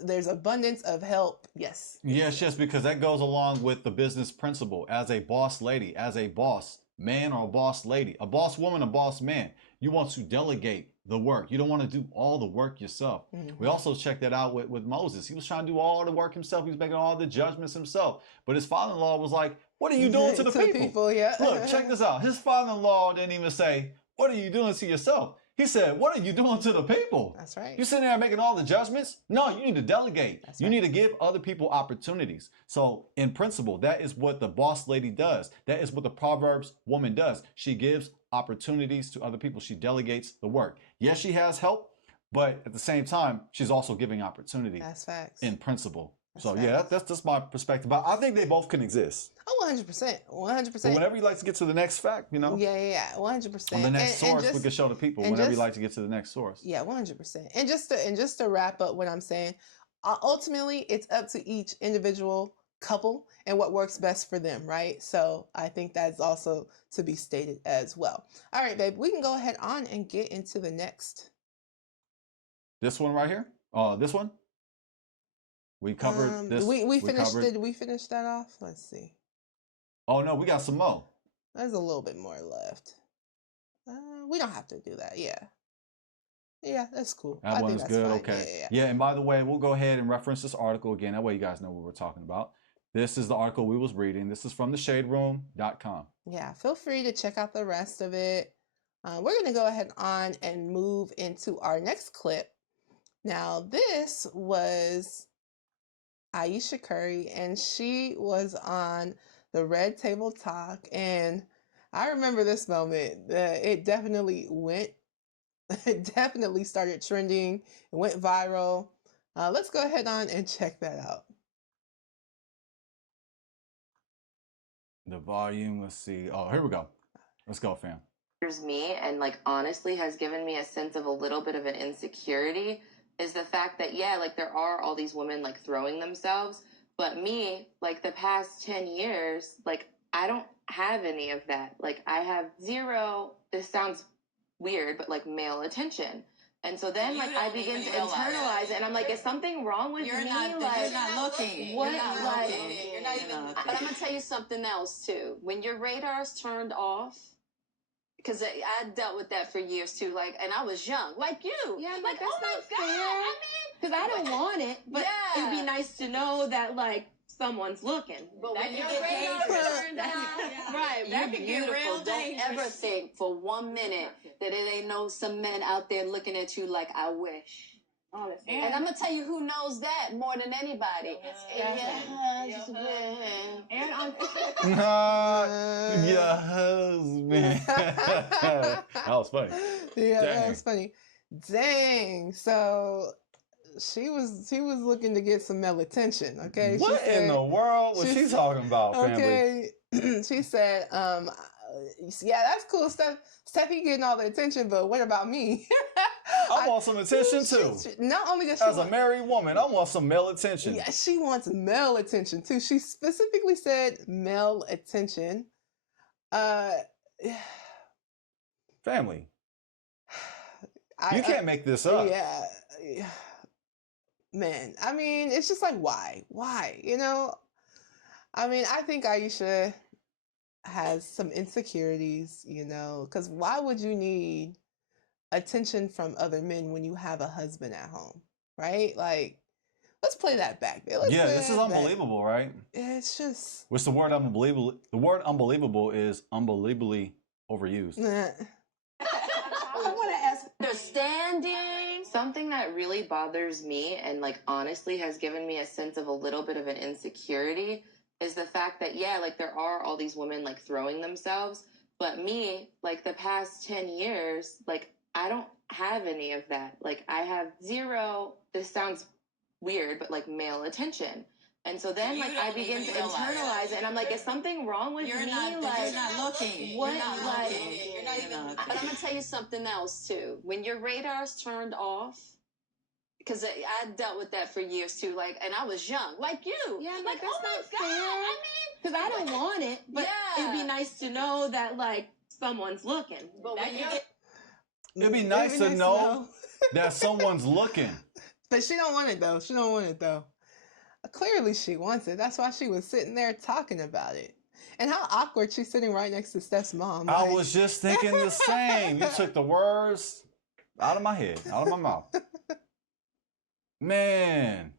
there's abundance of help. Yes. Yes, because that goes along with the business principle. As a boss lady, as a boss man or a boss lady, a boss woman, a boss man, you want to delegate the work. You don't want to do all the work yourself. Mm-hmm. We also checked that out with Moses. He was trying to do all the work himself. He was making all the judgments himself. But his father-in-law was like, what are you doing to the people? Yeah. Look, check this out. His father-in-law didn't even say, what are you doing to yourself? He said, what are you doing to the people? That's right. You sitting there making all the judgments? No, you need to delegate. That's you right. need to give other people opportunities. So in principle, that is what the boss lady does. That is what the Proverbs woman does. She gives opportunities to other people. She delegates the work. Yes, she has help, but at the same time, she's also giving opportunity. That's facts. In principle. That's so facts. Yeah, that's my perspective. But I think they both can exist. Oh, 100%. 100%. But whenever you like to get to the next fact, Yeah, 100%. On the next source, we can show the people whenever you like to get to the next source. Yeah, 100%. And just to wrap up what I'm saying, ultimately, it's up to each individual couple and what works best for them, right? So I think that's also to be stated as well. All right, babe, we can go ahead on and get into the next. This one right here? This one? We covered this. We finished. Did we finish that off? Let's see. Oh no, we got some more. There's a little bit more left. We don't have to do that. Yeah, that's cool. That one's good. Fine. Okay. Yeah, and by the way, we'll go ahead and reference this article again. That way you guys know what we're talking about. This is the article we was reading. This is from theshaderoom.com. Yeah, feel free to check out the rest of it. We're going to go ahead on and move into our next clip. Now, this was Ayesha Curry, and she was on the Red Table Talk, and I remember this moment. It definitely started trending. It went viral. Let's go ahead on and check that out. The volume, let's see. Oh, here we go. Let's go, fam. Me and honestly has given me a sense of a little bit of an insecurity is the fact that there are all these women throwing themselves, but me the past 10 years I don't have any of that. I have zero, this sounds weird, but male attention. And so then I begin to internalize it, and I'm is something wrong with me? You're not looking. What? You're not looking. You're not even looking. But I'm gonna tell you something else too. When your radar's turned off, because I dealt with that for years too. And I was young, like you. Yeah, oh my that's not God. fair. I mean, because I don't want it, but it'd be nice to know that someone's looking. But that when your get radar dangerous. turned off, Right, you're that could get beautiful. real Don't dangerous. ever think for 1 minute that it ain't some men out there looking at you like I wish. Honestly. And I'm gonna tell you who knows that more than anybody. And on Your husband. That was funny. Yeah, Dang. that was funny. Dang. So she was looking to get some male attention. Okay. What in the world was she talking about, family? Okay. She said, yeah, that's cool stuff. Steffi getting all the attention, but what about me? I want some attention too. Not only does she As a married woman, I want some male attention. Yeah, she wants male attention too. She specifically said male attention. Family. You can't make this up. Yeah. Man, I mean, it's just why? Why? I mean, I think Ayesha has some insecurities, because why would you need attention from other men when you have a husband at home, right? Let's play that back. This is unbelievable, right? It's just... What's the word unbelievable? The word unbelievable is unbelievably overused. I want to ask, understanding. Something that really bothers me and honestly has given me a sense of a little bit of an insecurity is the fact that there are all these women throwing themselves, But me, like the past 10 years, like I don't have any of that. Like I have zero, this sounds weird, but like male attention. And so then like I begin to internalize it and I'm like, is something wrong with me? You're not looking. What? You're not Like, looking. You're not even. But I'm gonna tell you something else too. When your radar's turned off, because I dealt with that for years too. Like, and I was young, like you. Yeah, I'm like, like, that's oh my not God. fair. I mean, because I don't want it, but Yeah. it'd be nice to know that like someone's looking. but That when you can get It'd be nice to know that someone's looking. But she don't want it though. She don't want it though. Clearly she wants it. That's why she was sitting there talking about it. And how awkward she's sitting right next to Steph's mom. I like- was just thinking the same. You took the words out of my head, out of my mouth. Man.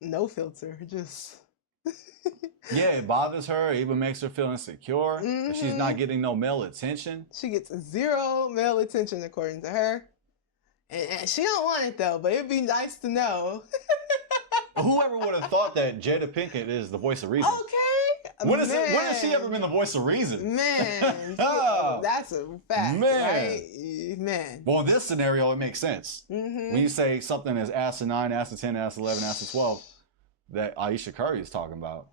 No filter, just. Yeah, it bothers her. It even makes her feel insecure. That she's not getting no male attention. She gets zero male attention according to her. And she don't want it though, but it'd be nice to know. Whoever would have thought that Jada Pinkett is the voice of reason? Okay. When has she ever been the voice of reason? Man, that's a fact, right? Man. Well, in this scenario, it makes sense. When you say something is ass to 9, ass to 10, ass to 11, ass to 12, that Ayesha Curry is talking about.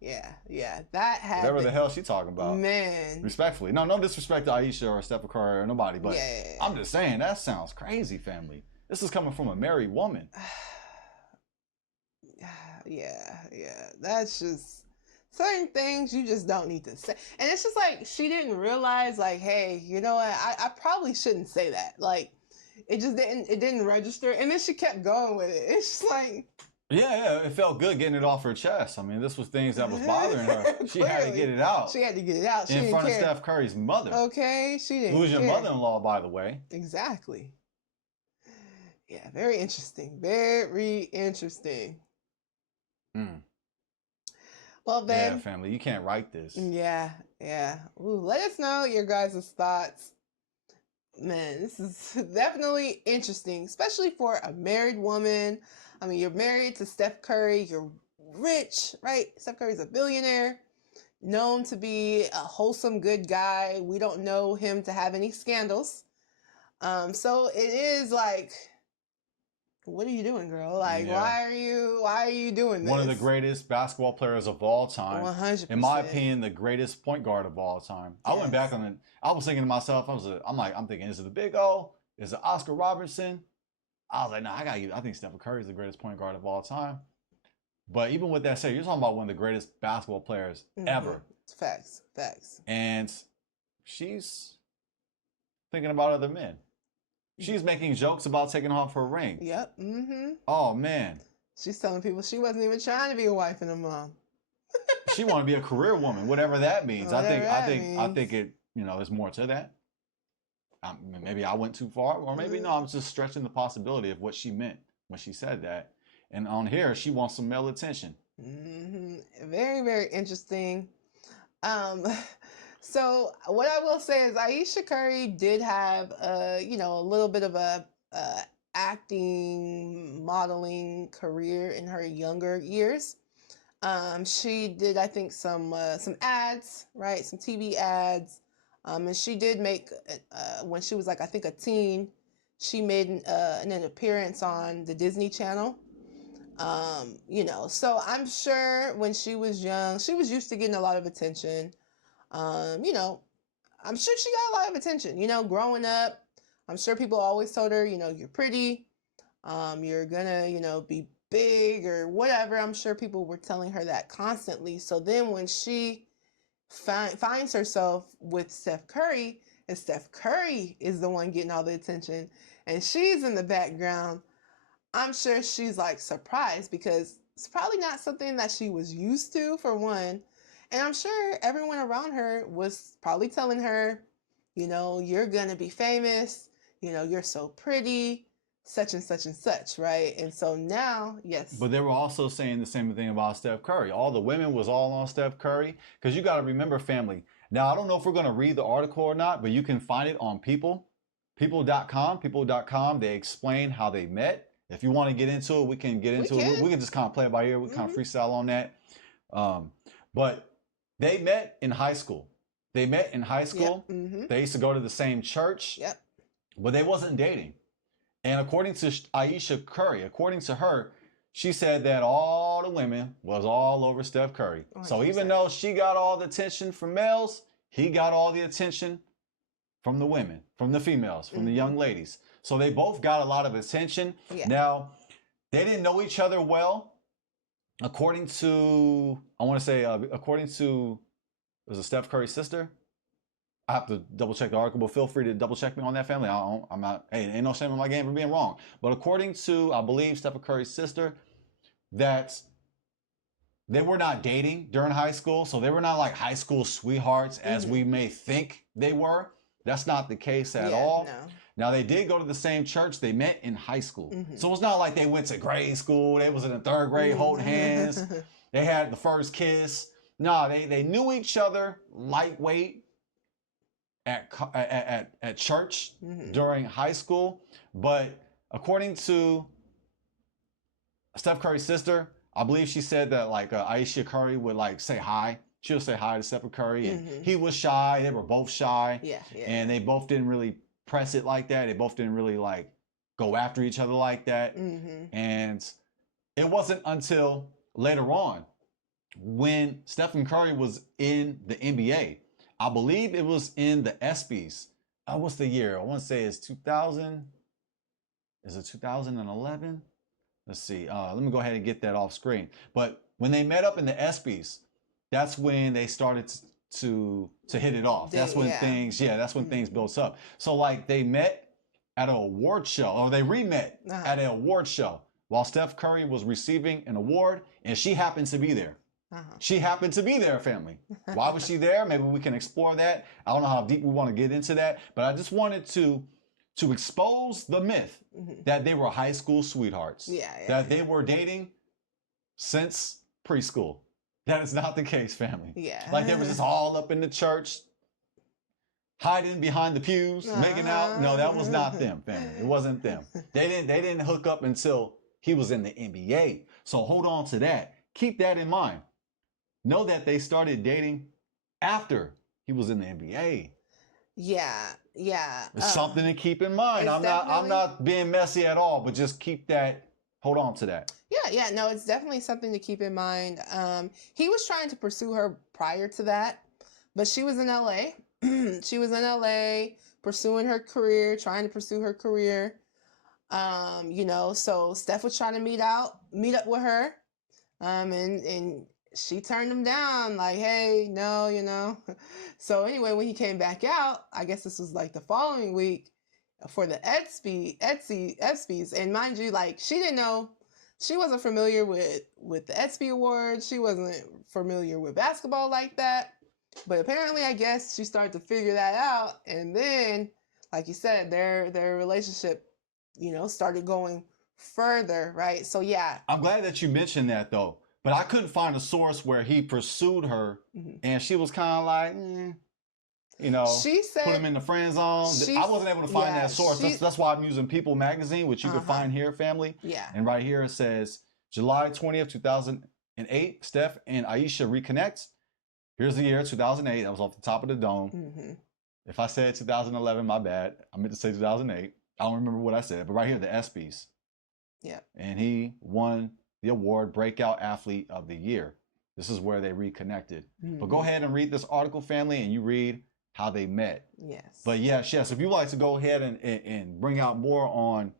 Yeah, that happened. Whatever the hell she talking about. Man. Respectfully. No disrespect to Ayesha or Steph Curry or nobody, but Yeah. I'm just saying, that sounds crazy, family. This is coming from a married woman. Yeah. That's just certain things you just don't need to say. And it's just like she didn't realize, like, hey, you know what? I probably shouldn't say that. Like, it didn't register. And then she kept going with it. It's just like, Yeah, it felt good getting it off her chest. I mean, this was things that was bothering her. She had to get it out. She had to get it out. She in didn't front care. of Steph Curry's mother. Okay, she didn't Who's your care. mother-in-law, by the way. Exactly. Yeah, very interesting. Very interesting. Well, Yeah, babe. family, you can't write this. Yeah. Ooh, let us know your guys' thoughts. Man, this is definitely interesting, especially for a married woman. I mean, you're married to Steph Curry. You're rich, right? Steph Curry's a billionaire, known to be a wholesome, good guy. We don't know him to have any scandals. So it is like, what are you doing, girl? Like, Yeah. why are you doing this? One of the greatest basketball players of all time. 100%. In my opinion, the greatest point guard of all time. I went back on it. I was thinking to myself, I'm thinking, is it the Big O? Is it Oscar Robertson? I was like, no, I think Stephen Curry is the greatest point guard of all time. But even with that said, you're talking about one of the greatest basketball players ever. Facts. And she's thinking about other men. She's making jokes about taking off her ring. Yep. Oh, man. She's telling people she wasn't even trying to be a wife and a mom. She want to be a career woman, whatever that means. Whatever I that think it, there's more to that. Maybe I went too far, or maybe no, I'm just stretching the possibility of what she meant when she said that. And on here, she wants some male attention. Very, very interesting. So what I will say is Ayesha Curry did have a little bit of a acting, modeling career in her younger years. She did, I think, some ads, right? Some TV ads. And she did make, when she was like, I think a teen, she made an appearance on the Disney Channel. So I'm sure when she was young, she was used to getting a lot of attention. I'm sure she got a lot of attention, growing up. I'm sure people always told her, you're pretty, you're gonna, be big or whatever. I'm sure people were telling her that constantly. So then when she finds herself with Steph Curry, and Steph Curry is the one getting all the attention, and she's in the background, I'm sure she's like surprised because it's probably not something that she was used to, for one. And I'm sure everyone around her was probably telling her, you're going to be famous, you're so pretty, such and such and such, right? And so now, yes. But they were also saying the same thing about Steph Curry. All the women was all on Steph Curry. Because you got to remember, family. Now, I don't know if we're going to read the article or not, but you can find it on people.com. They explain how they met. If you want to get into it, we can get into it. We can just kind of play it by ear. We kind of freestyle on that. But they met in high school. They met in high school. Yep. Mm-hmm. They used to go to the same church. Yep. But they wasn't dating. And according to Ayesha Curry, according to her, she said that all the women was all over Steph Curry. 100%. So even though she got all the attention from males, he got all the attention from the women, from the females, from the young ladies. So they both got a lot of attention. Yeah. Now, they didn't know each other well. According to, was it Steph Curry's sister? I have to double check the article, but feel free to double check me on that, family. I'm not, hey, ain't no shame in my game for being wrong. But according to, I believe, Steph Curry's sister, that they were not dating during high school. So they were not like high school sweethearts as we may think they were. That's not the case at all. No. Now, they did go to the same church. They met in high school. So it's not like they went to grade school. They was in the third grade holding hands. They had the first kiss. No, they knew each other lightweight at church during high school. But according to Steph Curry's sister, I believe she said that like Ayesha Curry would like say hi. She would say hi to Steph Curry, and he was shy. They were both shy. Yeah. And they both didn't really press it like that. They both didn't really like go after each other like that. And it wasn't until later on when Stephen Curry was in the NBA. I believe it was in the ESPYs. What's the year? I want to say it's 2000. Is it 2011? Let's see. Let me go ahead and get that off screen. But when they met up in the ESPYs, that's when they started to hit it off. That's when things built up. So like they met at an award show, or they re-met at an award show while Steph Curry was receiving an award, and she happened to be there. She happened to be there, family. Why was she there? Maybe we can explore that. I don't know how deep we want to get into that, but I just wanted to expose the myth that they were high school sweethearts. That they were dating since preschool. That is not the case, family. Like they were just all up in the church, hiding behind the pews, making out. No, that was not them, family. It wasn't them. They didn't hook up until he was in the NBA. So hold on to that. Keep that in mind. Know that they started dating after he was in the NBA. It's something to keep in mind. I'm not being messy at all, but just keep that. Hold on to that. No, it's definitely something to keep in mind. He was trying to pursue her prior to that, but she was in LA. She was in LA pursuing her career, trying to pursue her career. So Steph was trying to meet up with her. And she turned him down, like, hey, no. So anyway, when he came back out, I guess this was like the following week for the ESPYs. And mind you, like, she didn't know, she wasn't familiar with the ESPY Awards. She wasn't familiar with basketball like that. But apparently, I guess she started to figure that out. And then, like you said, their relationship, started going further, right? So yeah. I'm glad that you mentioned that though. But I couldn't find a source where he pursued her and she was kind of like, she said, put him in the friend zone. I wasn't able to find that source. That's why I'm using People Magazine, which you can find here, family. Yeah. And right here it says, July 20th, 2008, Steph and Ayesha reconnect. Here's the year, 2008. That was off the top of the dome. If I said 2011, my bad. I meant to say 2008. I don't remember what I said, but right here, the ESPYs. Yeah. And he won the award Breakout Athlete of the Year. This is where they reconnected. But go ahead and read this article, family, and you read how they met. Yes. But yes, if you'd like to go ahead and bring out more on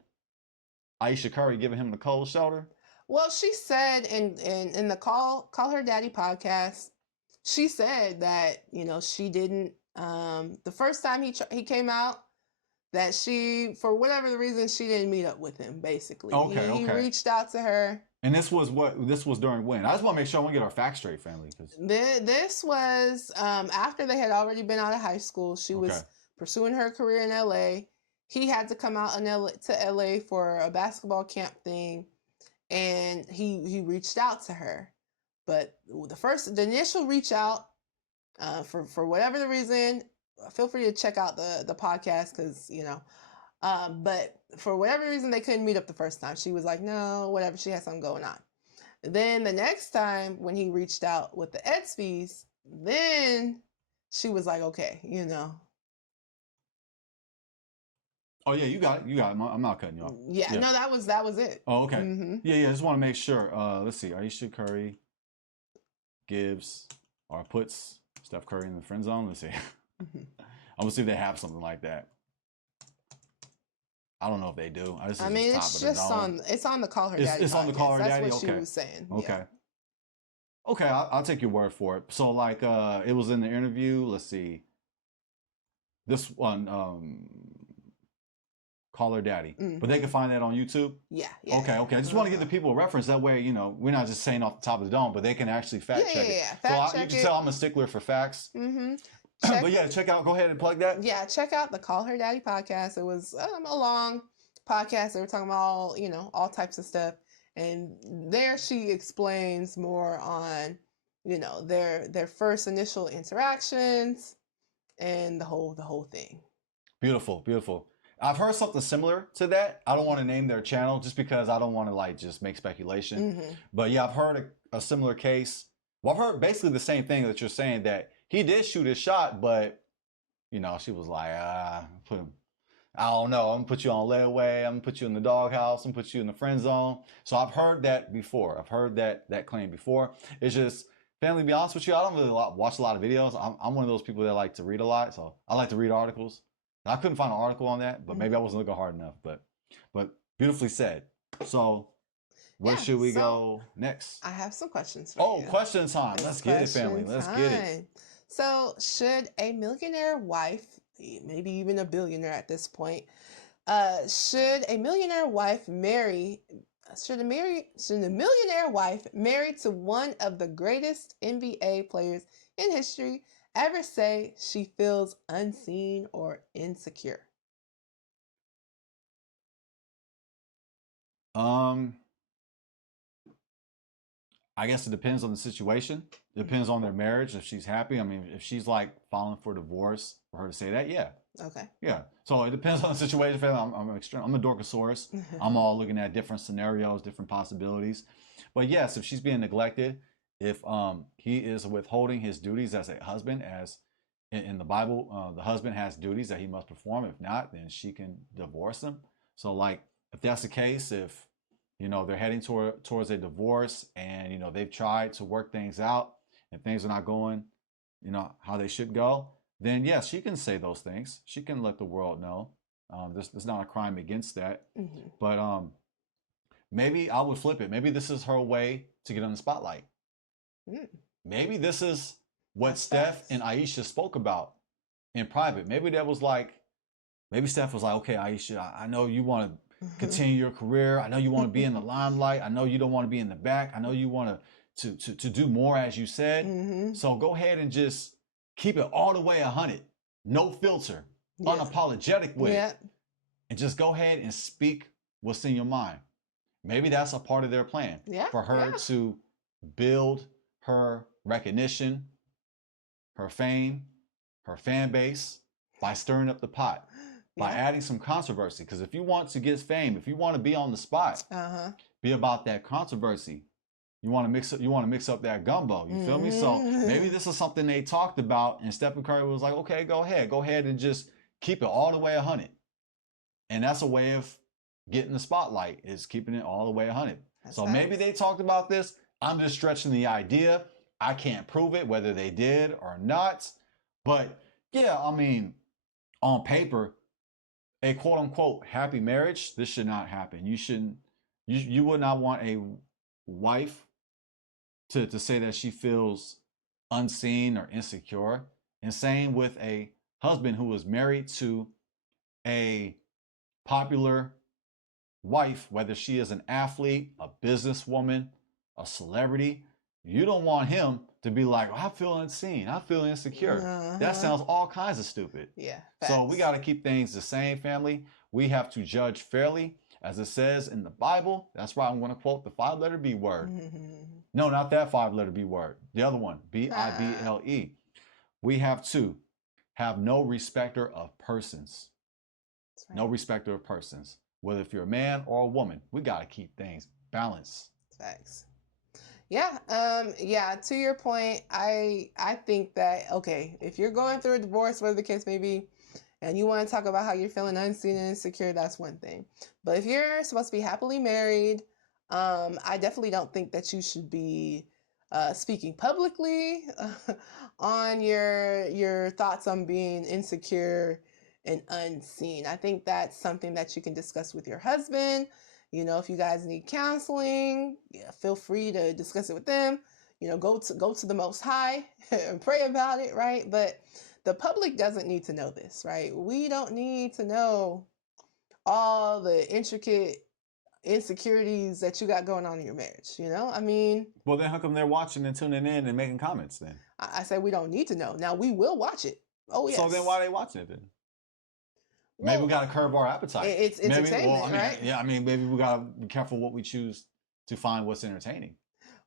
Ayesha Curry giving him the cold shoulder. Well, she said in the Call Her Daddy podcast, she said that, she didn't, the first time he came out, that she, for whatever the reason, she didn't meet up with him, basically. He reached out to her. And this was during when? I just want to make sure I want to get our facts straight, family. This was after they had already been out of high school. She was pursuing her career in LA. He had to come out to LA for a basketball camp thing, and he reached out to her. But the initial reach out, for whatever the reason, feel free to check out the podcast because, but for whatever reason, they couldn't meet up the first time. She was like, no, whatever. She had something going on. Then the next time when he reached out with the ESPYs, then she was like, okay, you know. Oh yeah, you got it. You got it. I'm not cutting you off. Yeah, no, that was it. Oh, okay. Yeah. I just want to make sure. Let's see. Ayesha Curry gives or puts Steph Curry in the friend zone. Let's see. I'm gonna see if they have something like that. I don't know if they do. I mean, it's just on the Call Her Daddy. It's on the Call Her Daddy. That's what she was saying. Okay. Yeah. Okay, I'll take your word for it. So like, it was in the interview. Let's see. This one, Call Her Daddy, but they can find that on YouTube. Yeah. Okay. I just want to give the people a reference. That way, you know, we're not just saying off the top of the dome, but they can actually fact check it. So you can tell I'm a stickler for facts. But yeah, check out. Go ahead and plug that. Yeah, check out the Call Her Daddy podcast. It was a long podcast. They were talking about all types of stuff, and there she explains more on their first initial interactions and the whole thing. Beautiful. I've heard something similar to that. I don't want to name their channel just because I don't want to like just make speculation. But yeah, I've heard a similar case. Well, I've heard basically the same thing that you're saying, that he did shoot his shot, but she was like, I don't know, I'm gonna put you on layaway, I'm gonna put you in the doghouse, I'm gonna put you in the friend zone. So I've heard that before. I've heard that claim before. It's just, family, to be honest with you, I don't really watch a lot of videos. I'm one of those people that like to read a lot, so I like to read articles. I couldn't find an article on that, but maybe I wasn't looking hard enough. But beautifully said. So where should we go next? I have some questions for you. Question time. Let's get it, family. Let's get it. So should a millionaire wife, maybe even a billionaire at this point, should a millionaire wife marry to one of the greatest NBA players in history ever say she feels unseen or insecure? I guess it depends on the situation. It depends on their marriage. If she's happy, I mean, if she's like filing for divorce, for her to say that, yeah. Okay. Yeah. So it depends on the situation. I'm a Dorkosaurus. I'm all looking at different scenarios, different possibilities. But yes, if she's being neglected, if he is withholding his duties as a husband, as in the Bible, the husband has duties that he must perform. If not, then she can divorce him. So like, if that's the case, if they're heading towards a divorce, and they've tried to work things out and things are not going how they should go, then yes, she can say those things. She can let the world know. There's not a crime against that. But maybe I would flip it. Maybe this is her way to get on the spotlight. Maybe this is what Steph and Ayesha spoke about in private. Maybe Steph was like, okay, Ayesha, I know you want to continue your career. I know you want to be in the limelight. I know you don't want to be in the back. I know you want to do more, as you said. So go ahead and just keep it all the way 100. No filter. Unapologetic with it. And just go ahead and speak what's in your mind. Maybe that's a part of their plan. For her to build her recognition, her fame, her fan base by stirring up the pot. By adding some controversy. Because if you want to get fame, if you want to be on the spot, be about that controversy. You want to mix up that gumbo. You feel me? So maybe this is something they talked about, and Stephen Curry was like, okay, go ahead and just keep it all the way 100. And that's a way of getting the spotlight, is keeping it all the way 100. So maybe they talked about this. I'm just stretching the idea. I can't prove it, whether they did or not. But yeah, I mean, on paper, a quote unquote happy marriage, this should not happen. You would not want a wife to say that she feels unseen or insecure. And same with a husband who is married to a popular wife, whether she is an athlete, a businesswoman, a celebrity. You don't want him to be like, oh, I feel unseen, I feel insecure. That sounds all kinds of stupid. So we got to keep things the same, family. We have to judge fairly, as it says in the Bible. That's why I'm going to quote the 5-letter B word. No, not that 5-letter B word. The other one, Bible. We have to have no respecter of persons. No respecter of persons. Whether if you're a man or a woman, we got to keep things balanced. Facts. Yeah, to your point, I think that, okay, if you're going through a divorce, whatever the case may be, and you want to talk about how you're feeling unseen and insecure, that's one thing. But if you're supposed to be happily married, I definitely don't think that you should be speaking publicly on your thoughts on being insecure and unseen. I think that's something that you can discuss with your husband. You know, if you guys need counseling, yeah, feel free to discuss it with them. You know, go to the Most High and pray about it, right? But the public doesn't need to know this, right? We don't need to know all the intricate insecurities that you got going on in your marriage, you know? I mean... Well, then how come they're watching and tuning in and making comments then? I said we don't need to know. Now, we will watch it. Oh, yes. So then why are they watching it then? Maybe we got to curb our appetite. It's entertainment, right? Yeah, I mean, maybe we got to be careful what we choose to find what's entertaining.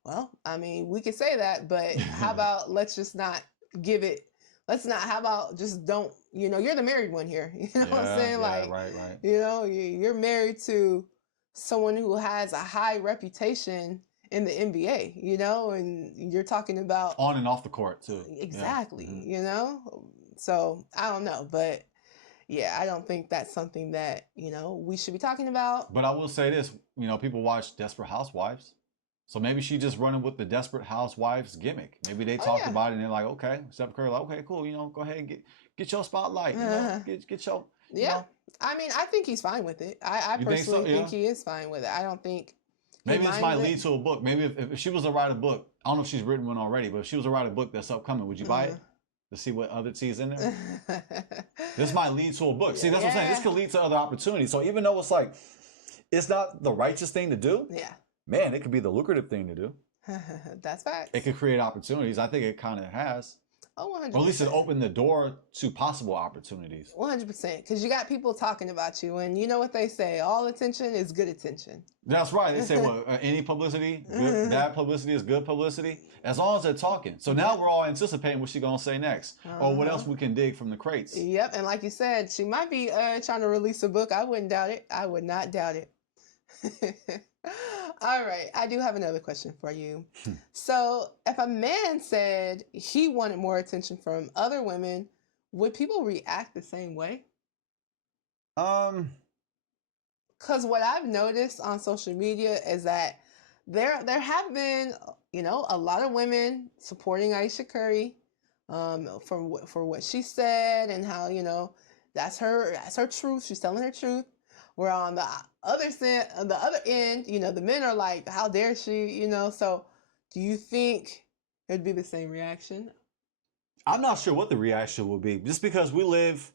Well, I mean, we could say that, but how about let's just not give it... how about just don't, you know, you're the married one here. You know what I'm saying? Like, right. You know, you're married to someone who has a high reputation in the NBA, you know, and you're talking about... On and off the court, too. Exactly, yeah. You know? So, I don't know, but yeah, I don't think that's something that, you know, we should be talking about. But I will say this, you know, people watch Desperate Housewives. So maybe she just running with the Desperate Housewives gimmick. Maybe they talked about it and they're like, okay, Steph Curry, like, okay, cool, you know, go ahead and get your spotlight, you know, get your... Yeah, know. I mean, I think he's fine with it. I personally think he is fine with it. I don't think... Maybe this might lead to a book. Maybe if she was to write a book, I don't know if she's written one already, but if she was to write a book that's upcoming, would you buy it? To see what other tea's in there? This might lead to a book. See, that's what I'm saying. This could lead to other opportunities. So even though it's like, it's not the righteous thing to do, man, it could be the lucrative thing to do. That's facts. It could create opportunities. I think it kind of has. Oh, 100%. Or at least it opened the door to possible opportunities. 100%. Because you got people talking about you, and you know what they say, all attention is good attention. That's right. They say, well, any publicity, bad publicity is good publicity, as long as they're talking. So now we're all anticipating what she's going to say next, or what else we can dig from the crates. Yep, and like you said, she might be trying to release a book. I wouldn't doubt it. I would not doubt it. All right, I do have another question for you. So, if a man said he wanted more attention from other women, would people react the same way? Because what I've noticed on social media is that there have been, you know, a lot of women supporting Ayesha Curry for what she said and how, you know, that's her truth. She's telling her truth. Where on the other end, you know, the men are like, how dare she, you know? So do you think it'd be the same reaction? I'm not sure what the reaction will be, just because we live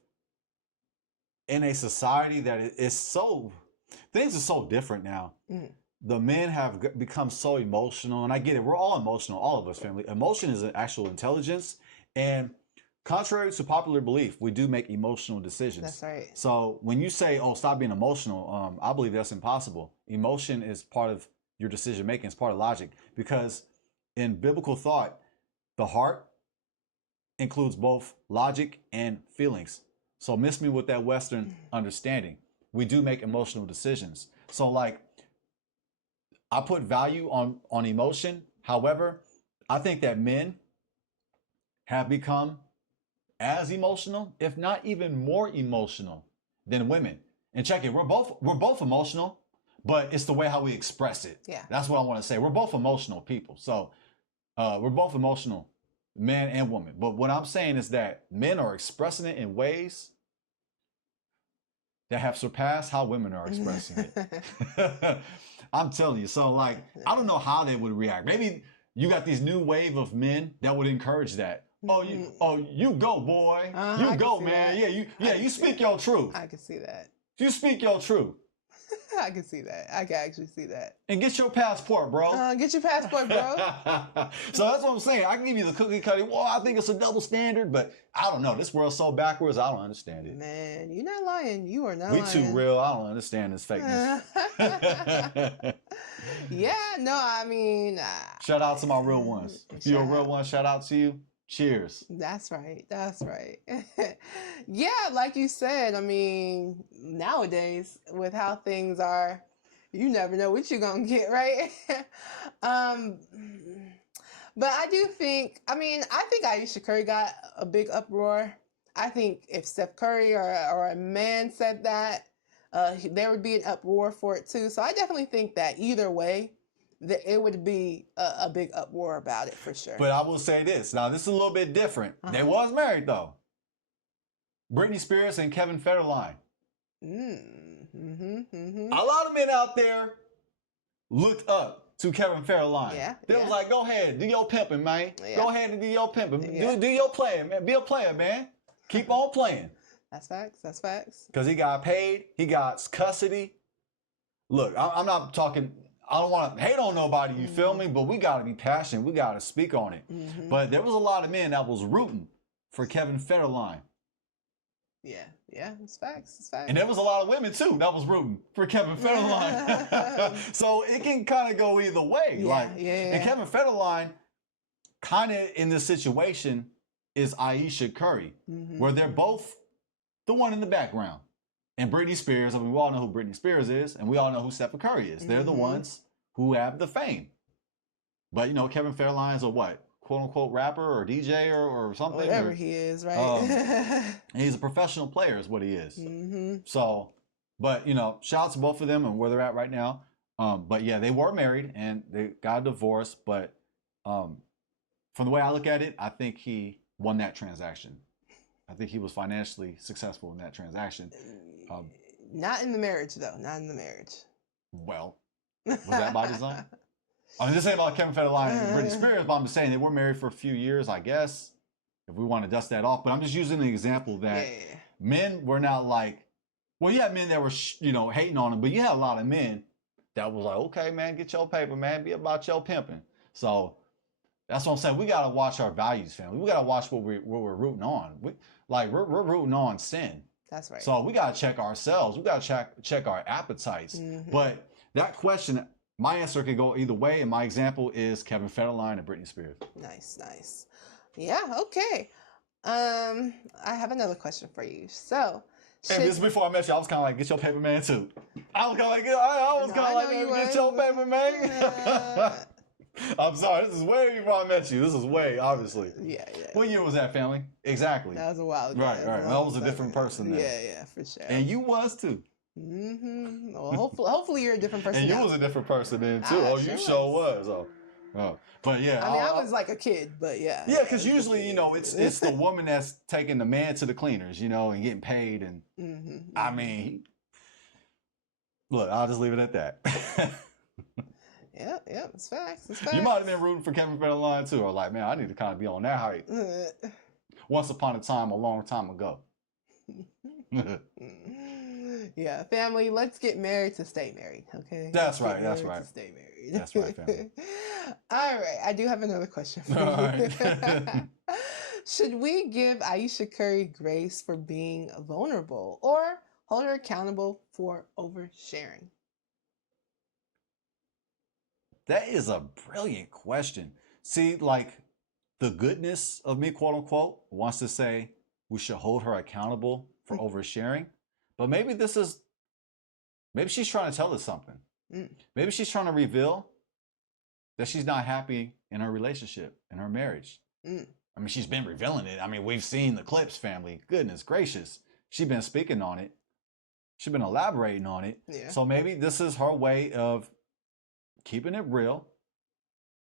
in a society that is so, things are so different now. The men have become so emotional, and I get it. We're all emotional, all of us, family. Emotion is an actual intelligence, and contrary to popular belief, we do make emotional decisions. That's right. So when you say, oh, stop being emotional, I believe that's impossible. Emotion is part of your decision making. It's part of logic, because in biblical thought, the heart includes both logic and feelings. So miss me with that Western understanding. We do make emotional decisions. So like, I put value on emotion. However, I think that men have become as emotional, if not even more emotional than women. And check it, we're both emotional, but it's the way how we express it. Yeah. That's what I want to say. We're both emotional people. So we're both emotional, man and woman. But what I'm saying is that men are expressing it in ways that have surpassed how women are expressing it. I'm telling you. So like, I don't know how they would react. Maybe you got these new wave of men that would encourage that. Oh, you go, boy. You go, man. That. You speak your truth. I can see that. You speak your truth. I can see that. I can actually see that. And get your passport, bro. Get your passport, bro. So that's what I'm saying. I can give you the cookie cutter. Well, I think it's a double standard, but I don't know. This world's so backwards, I don't understand it. Man, you're not lying. You are not lying. We too real. I don't understand this fakeness. Yeah, no, I mean... shout out to my real ones. If you're a real one, shout out to you. Cheers. That's right. That's right. Yeah, like you said, I mean, nowadays, with how things are You never know what you're gonna get, right? um, but I do think, I think Ayesha Curry got a big uproar. I think if Steph Curry or a man said that, there would be an uproar for it too. So I definitely think that either way, that it would be a big uproar about it for sure. But I will say this. Now, this is a little bit different. They was married, though. Britney Spears and Kevin Federline. A lot of men out there looked up to Kevin Federline. Yeah, they was like, go ahead, do your pimping, man. Yeah. Go ahead and do your pimping. Yeah. Do your playing, man. Be a player, man. Keep on playing. That's facts. That's facts. Because he got paid. He got custody. Look, I'm not talking... I don't want to hate on nobody, you feel me? But we got to be passionate. We got to speak on it. But there was a lot of men that was rooting for Kevin Federline. Yeah, it's facts. It's facts. And there was a lot of women, too, that was rooting for Kevin Federline. So it can kind of go either way. And Kevin Federline, kind of in this situation, is Ayesha Curry, where they're both the one in the background. And Britney Spears, we all know who Britney Spears is, and we all know who Steph Curry is. They're the ones who have the fame. But, Kevin Federline's a what? Quote-unquote rapper or DJ or something? Whatever he is, right? And he's a professional player is what he is. So, but, shout out to both of them and where they're at right now. But, yeah, they were married, and they got a divorce. But from the way I look at it, I think he won that transaction. I think he was financially successful in that transaction. Not in the marriage, though. Not in the marriage. Well, was that by design? This ain't about Kevin Federline and Britney Spears, but I'm just saying they were married for a few years, I guess, if we want to dust that off. But I'm just using the example that men were not like, well, you had men that were, hating on him, but you had a lot of men that was like, okay, man, get your paper, man, be about your pimping. So that's what I'm saying. We got to watch our values, family. We got to watch what we're rooting on. We're rooting on sin. That's right. So we got to check ourselves. We got to check our appetites. But that question, my answer could go either way. And my example is Kevin Federline and Britney Spears. Nice. Yeah, okay. I have another question for you. So, and this is before I met you, I was kind of like, get your paper man too. I was kind of like, get your paper man. I'm sorry, this is way before I met you. This is way, obviously. Yeah. What year was that, family? Exactly. That was a while ago. Right. That was a different person then. Yeah, for sure. And you was too. Well, hopefully you're a different person. And now. you was a different person then too. You sure was. But yeah. I was like a kid, but yeah. Yeah, because usually, it's the woman that's taking the man to the cleaners, and getting paid. And look, I'll just leave it at that. Yeah, it's facts. You might have been rooting for Kevin Federline too, or like, man, I need to kind of be on that height. Once upon a time, a long time ago. Yeah, family, let's get married to stay married, okay? That's right. To stay married. That's right, family. All right, I do have another question for you. Right. Should we give Ayesha Curry grace for being vulnerable or hold her accountable for oversharing? That is a brilliant question. See, like the goodness of me, quote unquote, wants to say we should hold her accountable for oversharing. But maybe she's trying to tell us something. Maybe she's trying to reveal that she's not happy in her relationship, in her marriage. She's been revealing it. We've seen the clips, family. Goodness gracious. She's been speaking on it. She's been elaborating on it. Yeah. So maybe this is her way of keeping it real,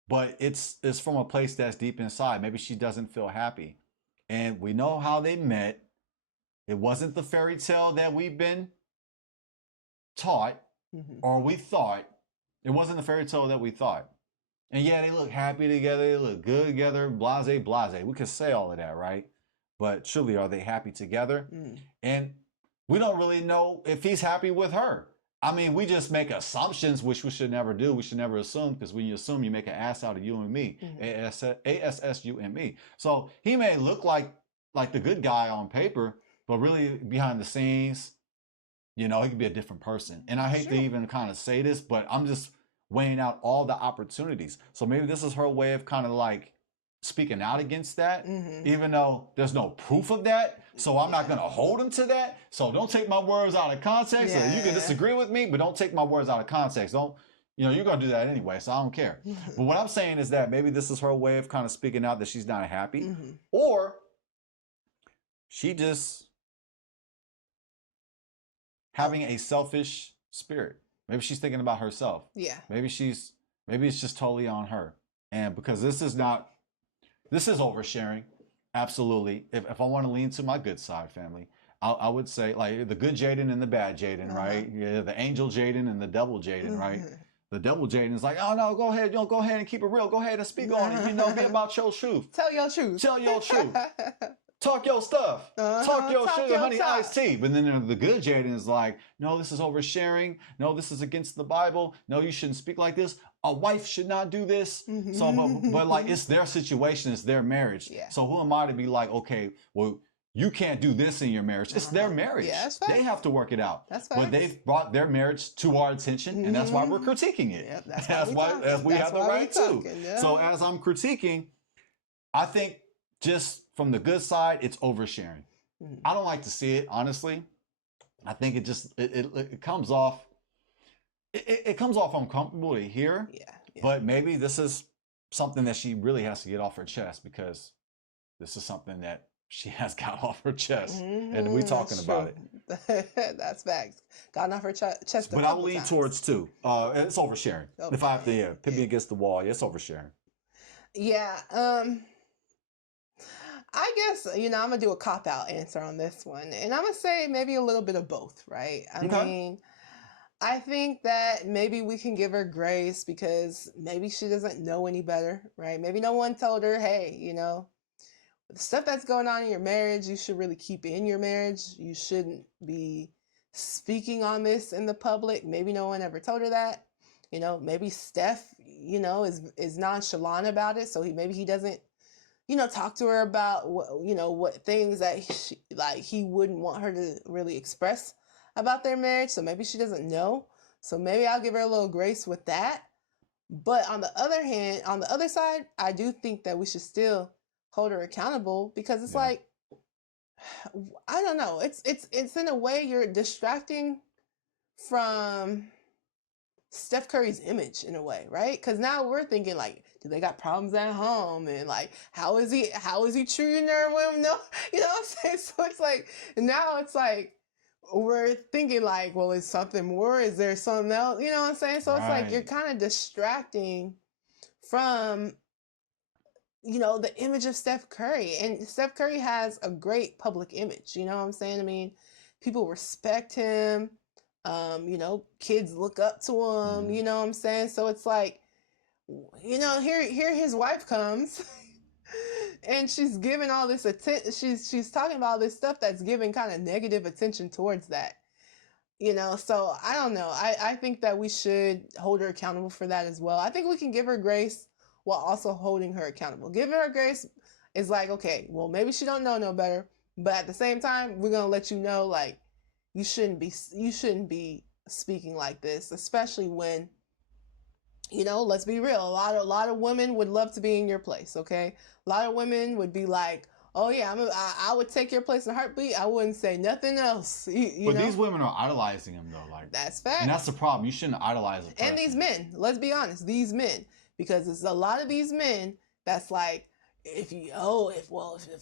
but it's from a place that's deep inside. Maybe she doesn't feel happy. And we know how they met. It wasn't the fairy tale that we've been taught or we thought. It wasn't the fairy tale that we thought. And yeah, they look happy together. They look good together. Blase, blase. We could say all of that, right? But truly, are they happy together? And we don't really know if he's happy with her. We just make assumptions, which we should never do. We should never assume, because when you assume, you make an ass out of you and me. ASSU and me. So he may look like the good guy on paper, but really behind the scenes, he could be a different person. And I hate to even kind of say this, but I'm just weighing out all the opportunities. So maybe this is her way of kind of like speaking out against that, Mm-hmm. even though there's no proof of that. So I'm not going to hold him to that. So don't take my words out of context. Or you can disagree with me, but don't take my words out of context. Don't, you know, you're going to do that anyway, so I don't care. But what I'm saying is that maybe this is her way of kind of speaking out that she's not happy. Mm-hmm. Or she just having a selfish spirit. Maybe she's thinking about herself. Yeah. Maybe it's just totally on her. And because this is oversharing. Absolutely. If I want to lean to my good side, family, I would say like the good Jaden and the bad Jaden, right? Yeah, the angel Jaden and the devil Jaden, right? The devil Jaden is like, oh no, go ahead, go ahead and keep it real. Go ahead and speak on it. You know, be about your truth. Tell your truth. Tell your truth. Talk your stuff. Talk your sugar, honey, iced tea. But then the good Jaden is like, no, this is oversharing. No, this is against the Bible. No, you shouldn't speak like this. A wife should not do this. So, but like, it's their situation. It's their marriage. Yeah. So who am I to be like, okay, well, you can't do this in your marriage. It's their marriage. Yeah, that's they have to work it out. That's But they've brought their marriage to our attention, and that's why we're critiquing it. Yep, that's why we have the right to. Yeah. So as I'm critiquing, I think just from the good side, it's oversharing. I don't like to see it, honestly. I think it just it comes off. It comes off uncomfortable to hear. Yeah. But maybe this is something that she really has to get off her chest, because this is something that she has got off her chest, and we're talking about it. That's facts. Gotten off her chest. But I lean towards two. It's oversharing. If I have to, pit me against the wall, it's oversharing. Yeah. I guess, I'm going to do a cop-out answer on this one. And I'm going to say maybe a little bit of both, right? I mean, I think that maybe we can give her grace because maybe she doesn't know any better, right? Maybe no one told her, hey, the stuff that's going on in your marriage, you should really keep in your marriage. You shouldn't be speaking on this in the public. Maybe no one ever told her that. Maybe Steph, is nonchalant about it. So maybe he doesn't, talk to her about what things that he wouldn't want her to really express about their marriage. So maybe she doesn't know. So maybe I'll give her a little grace with that. But on the other hand, on the other side, I do think that we should still hold her accountable, because it's like, I don't know. It's in a way you're distracting from Steph Curry's image in a way, right? Because now we're thinking like, do they got problems at home? And like, how is he treating her? No, you know what I'm saying? So it's like, now it's like, we're thinking like, well, is something more? Is there something else? You know what I'm saying? So it's like, you're kind of distracting from, the image of Steph Curry. And Steph Curry has a great public image. You know what I'm saying? I mean, people respect him. Kids look up to him, you know what I'm saying? So it's like, here his wife comes and she's giving all this attention. She's talking about all this stuff that's giving kind of negative attention towards that, so I don't know. I think that we should hold her accountable for that as well. I think we can give her grace while also holding her accountable. Giving her grace is like, okay, well, maybe she don't know no better, but at the same time, we're going to let you know, like, you shouldn't be speaking like this, especially when, let's be real. A lot of women would love to be in your place. Okay. A lot of women would be like, oh yeah, I would take your place in a heartbeat. I wouldn't say nothing else. But these women are idolizing him though. Like, that's fact. And that's the problem. You shouldn't idolize a person. And these men, let's be honest, these men, because it's a lot of these men that's like, if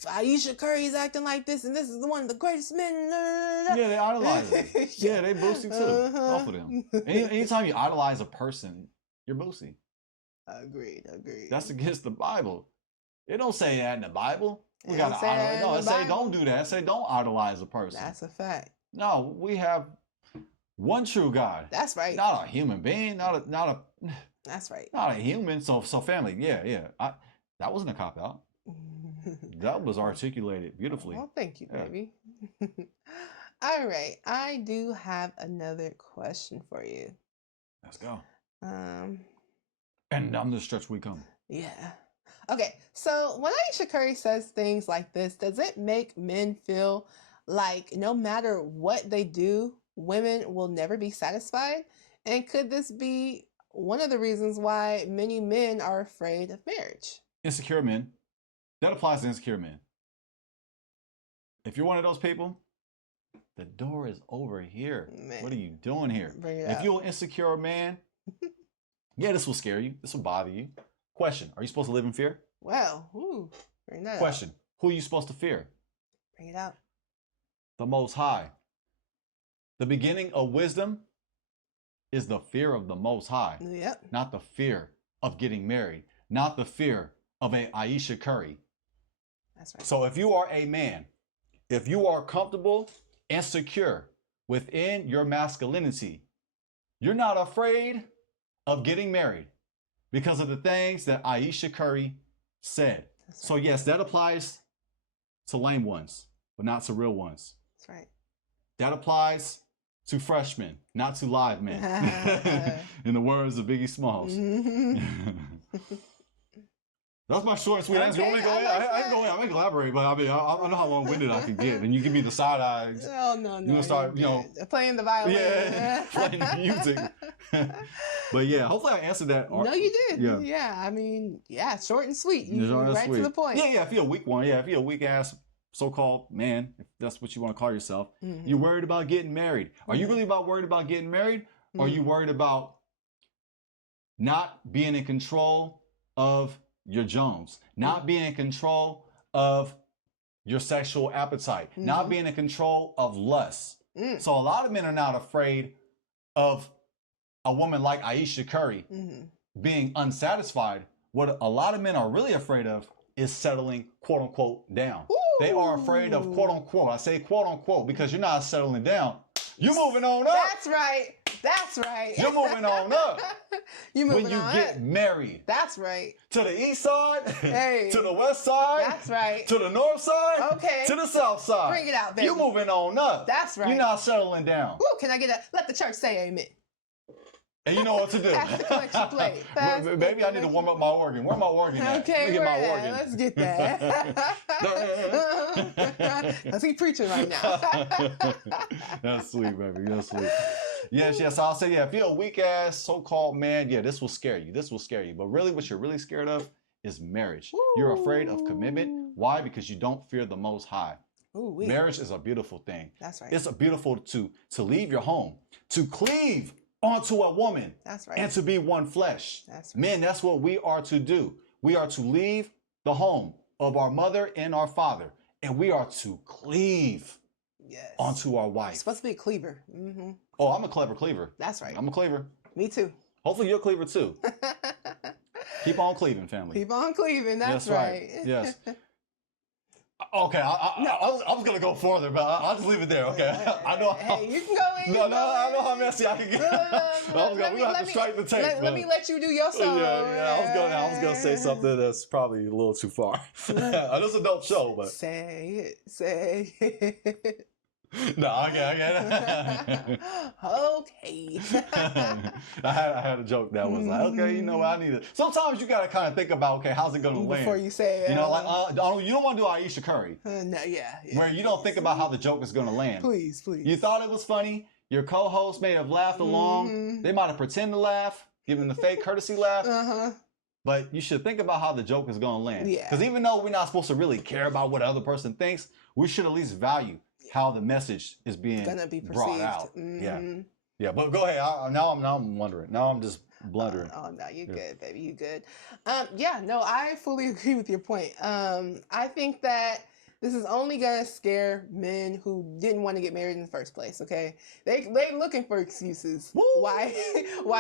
Ayesha Curry is acting like this, and this is one of the greatest men. Yeah, they idolize him. Yeah, they boosty too. Both of them. Anytime you idolize a person, you're boosty. Agreed. That's against the Bible. It don't say that in the Bible. We It gotta idolize. No, it say Bible. don't do that. It say don't idolize a person. That's a fact. No, we have one true God. That's right. Not a human being. That's right. Not a human. So family. Yeah. That wasn't a cop out. That was articulated beautifully. Well, thank you, baby. All right. I do have another question for you. Let's go. And down the stretch we come. Yeah. Okay. So when Ayesha Curry says things like this, does it make men feel like no matter what they do, women will never be satisfied? And could this be one of the reasons why many men are afraid of marriage? Insecure men. That applies to insecure men. If you're one of those people, the door is over here. Man. What are you doing here? If you're an insecure man, yeah, this will scare you. This will bother you. Question, are you supposed to live in fear? Well, bring that Question, out. who are you supposed to fear? Bring it out. The Most High. The beginning of wisdom is the fear of the Most High. Yep. Not the fear of getting married. Not the fear of a Ayesha Curry. That's right. So if you are a man, if you are comfortable and secure within your masculinity, you're not afraid of getting married because of the things that Ayesha Curry said. That's So right. yes, that applies to lame ones, but not to real ones. That's right. That applies to freshmen, not to live men. In the words of Biggie Smalls. That's my short and sweet answer. Okay, You want me to go in? I can go in. I can elaborate, but I mean, I know how long-winded I can get. And you give me the side eye. Oh, no. You gonna start, you know, playing the violin. Yeah, playing the music. But yeah, hopefully I answered that. No, you did. Yeah. Yeah. I mean, yeah, short and sweet. You Short and right sweet. to the point. Yeah. If you're a weak one, if you're a weak ass so-called man, if that's what you want to call yourself, you're worried about getting married. Are you really worried about getting married? Or are you worried about not being in control of your Jones, not being in control of your sexual appetite, not being in control of lust? So a lot of men are not afraid of a woman like Ayesha Curry being unsatisfied. What a lot of men are really afraid of is settling, quote unquote, down. Ooh. They are afraid of, quote unquote, I say quote unquote because you're not settling down. You're moving on up. That's right. That's right. You're moving on up. You moving when you on get up. married. That's right. To the east side, Hey. to the west side, That's right. to the north side, Okay. to the south side. Bring it out, baby. You're moving on up. That's right. You're not settling down. Woo, can I get a, let the church say amen. And you know what to do. Pass the collection plate. Pass the Maybe I need to warm up my organ. Where my organ at? Okay, Let me get where my that? organ. Let's get that. Because he's preaching right now. That's sweet, baby. That's sweet. Yes. I'll say, if you're a weak ass so-called man, this will scare you. This will scare you. But really, what you're really scared of is marriage. You're afraid of commitment. Why? Because you don't fear the Most High. Ooh-wee. Marriage is a beautiful thing. That's right. It's a beautiful to leave your home, to cleave onto a woman. That's right. And to be one flesh. That's right. Men, that's what we are to do. We are to leave the home of our mother and our father, and we are to cleave onto our wife. You're supposed to be a cleaver. Oh, I'm a clever cleaver. That's right. I'm a cleaver. Me too. Hopefully you're a cleaver too. Keep on cleaving, family. Keep on cleaving. That's right. Yes. Okay, I was gonna go further, but I'll just leave it there. Okay, I know. Hey, you can go in. No, I know how messy I can get. We're gonna have to strike the tape. Let me let you do your solo. I was gonna say something that's probably a little too far. This is an adult show, but say it. No, I get it. Okay. I had a joke that was like, okay, you know what, I need it. Sometimes you gotta kind of think about, okay, how's it gonna land before you say it. You know, like you don't want to do Ayesha Curry. No, yeah. Where you don't think about how the joke is gonna land. Please. You thought it was funny. Your co-host may have laughed along. They might have pretended to laugh, giving the fake courtesy laugh. But you should think about how the joke is gonna land. Yeah. Because even though we're not supposed to really care about what the other person thinks, we should at least value how the message is being brought out. Yeah. But go ahead. Now I'm wondering. Now I'm just blundering. Oh no, you're good, baby. You good. I fully agree with your point. I think that this is only gonna scare men who didn't want to get married in the first place. Okay, they looking for excuses why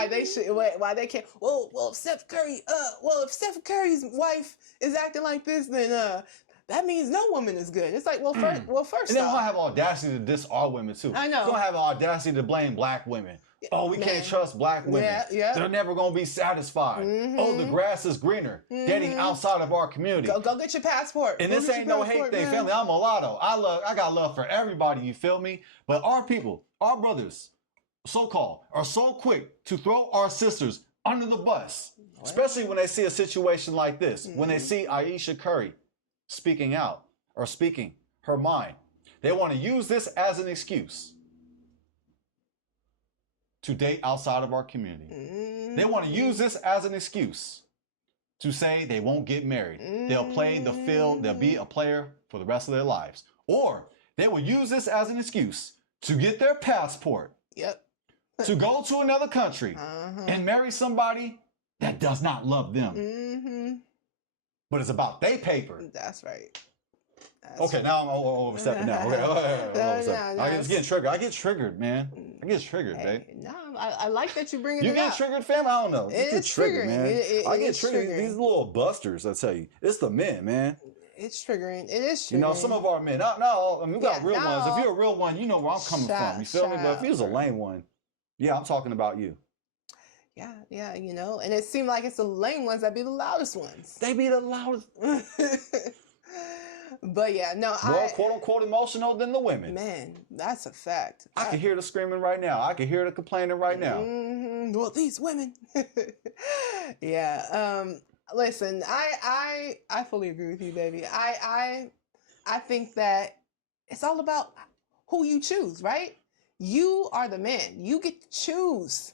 they can't. Well, if Steph Curry's wife is acting like this, then that means no woman is good. It's like, first and then we'll have audacity to diss our women too. I know. We're gonna have audacity to blame black women. Oh, we can't trust black women. Yeah. They're never gonna be satisfied. Oh, the grass is greener. Getting outside of our community. Go get your passport. And this ain't no hate thing, family. I'm mulatto. I got love for everybody, you feel me? But our people, our brothers, so-called, are so quick to throw our sisters under the bus. Especially when they see a situation like this. When they see Ayesha Curry speaking out or speaking her mind. They want to use this as an excuse to date outside of our community. They want to use this as an excuse to say they won't get married. They'll play the field, they'll be a player for the rest of their lives. Or they will use this as an excuse to get their passport, to go to another country and marry somebody that does not love them. But it's about their paper. That's right. Okay, now I'm overstepping now. Okay, I was getting triggered. I get triggered, man. I get triggered, babe. No, I like that you bringing it up. You get triggered, fam? I don't know. It's triggered, man. I get triggered. Triggering. These little busters, I tell you. It's the men, man. It's triggering. It is triggering. You know, some of our men, not all, I mean, we got real ones. If you're a real one, you know where I'm coming from. You feel me? But if he was a lame one, yeah, I'm talking about you. Yeah, you know, and it seemed like it's the lame ones that be the loudest ones. They be the loudest. But yeah, no, more quote unquote emotional than the women. Man, that's a fact. I can hear the screaming right now. I can hear the complaining right now. Well, these women. Yeah. Listen, I fully agree with you, baby. I think that it's all about who you choose, right? You are the man. You get to choose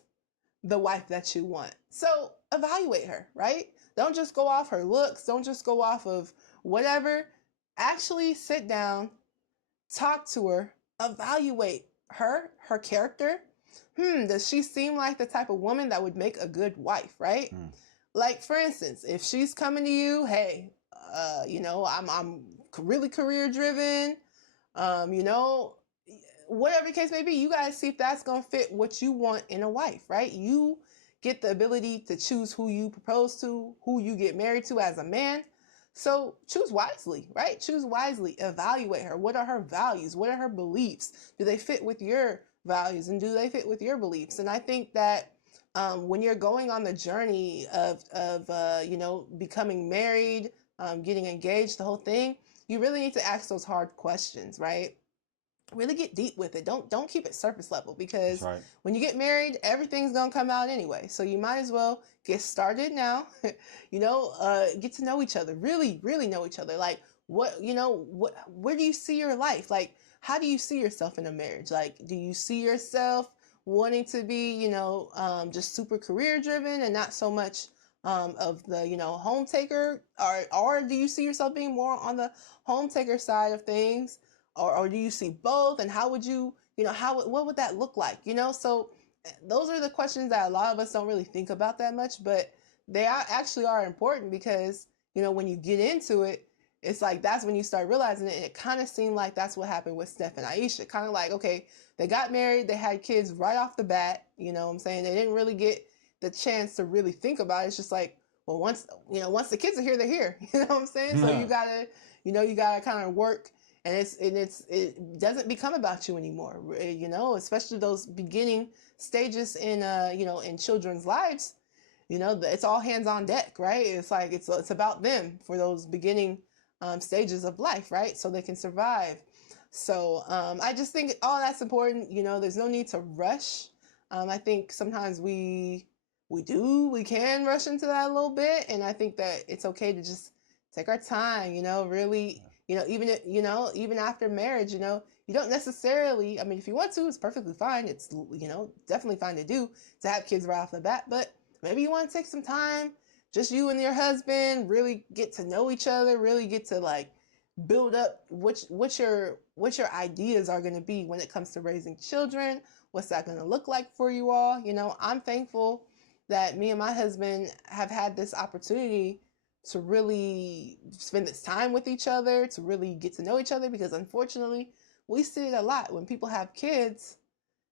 the wife that you want. So evaluate her, right? Don't just go off her looks. Don't just go off of whatever. Actually sit down, talk to her, evaluate her character. Does she seem like the type of woman that would make a good wife, right? Like, for instance, if she's coming to you, hey, you know, I'm really career driven, you know, whatever the case may be, you guys see if that's going to fit what you want in a wife, right? You get the ability to choose who you propose to, who you get married to as a man. So choose wisely, right? Choose wisely. Evaluate her. What are her values? What are her beliefs? Do they fit with your values and do they fit with your beliefs? And I think that when you're going on the journey of you know, becoming married, getting engaged, the whole thing, you really need to ask those hard questions, right? Really get deep with it. Don't keep it surface level, because when you get married, everything's gonna come out anyway. So you might as well get started now. You know, get to know each other. Really, really know each other. Like, what, you know, where do you see your life? Like, how do you see yourself in a marriage? Like, do you see yourself wanting to be, you know, just super career driven and not so much of the, you know, home taker, or do you see yourself being more on the home taker side of things? Or do you see both? And how would you, you know, what would that look like? You know, so those are the questions that a lot of us don't really think about that much, but they actually are important, because, you know, when you get into it, it's like, that's when you start realizing it. And it kind of seemed like that's what happened with Steph and Ayesha. Kind of like, okay, they got married, they had kids right off the bat, you know what I'm saying? They didn't really get the chance to really think about it. It's just like, well, once the kids are here, they're here. You know what I'm saying? So you gotta kind of work. And it doesn't become about you anymore, you know, especially those beginning stages in, you know, in children's lives, you know, it's all hands on deck, right? It's like, it's about them for those beginning stages of life, right? So they can survive. So I just think all that's important. You know, there's no need to rush. I think sometimes we can rush into that a little bit. And I think that it's okay to just take our time, you know, really. You know, even after marriage, you know, you don't necessarily, I mean, if you want to, it's perfectly fine. It's, you know, definitely fine to have kids right off the bat, but maybe you want to take some time, just you and your husband, really get to know each other, really get to like build up what your ideas are going to be when it comes to raising children. What's that going to look like for you all? You know, I'm thankful that me and my husband have had this opportunity to really spend this time with each other, to really get to know each other, because unfortunately we see it a lot when people have kids,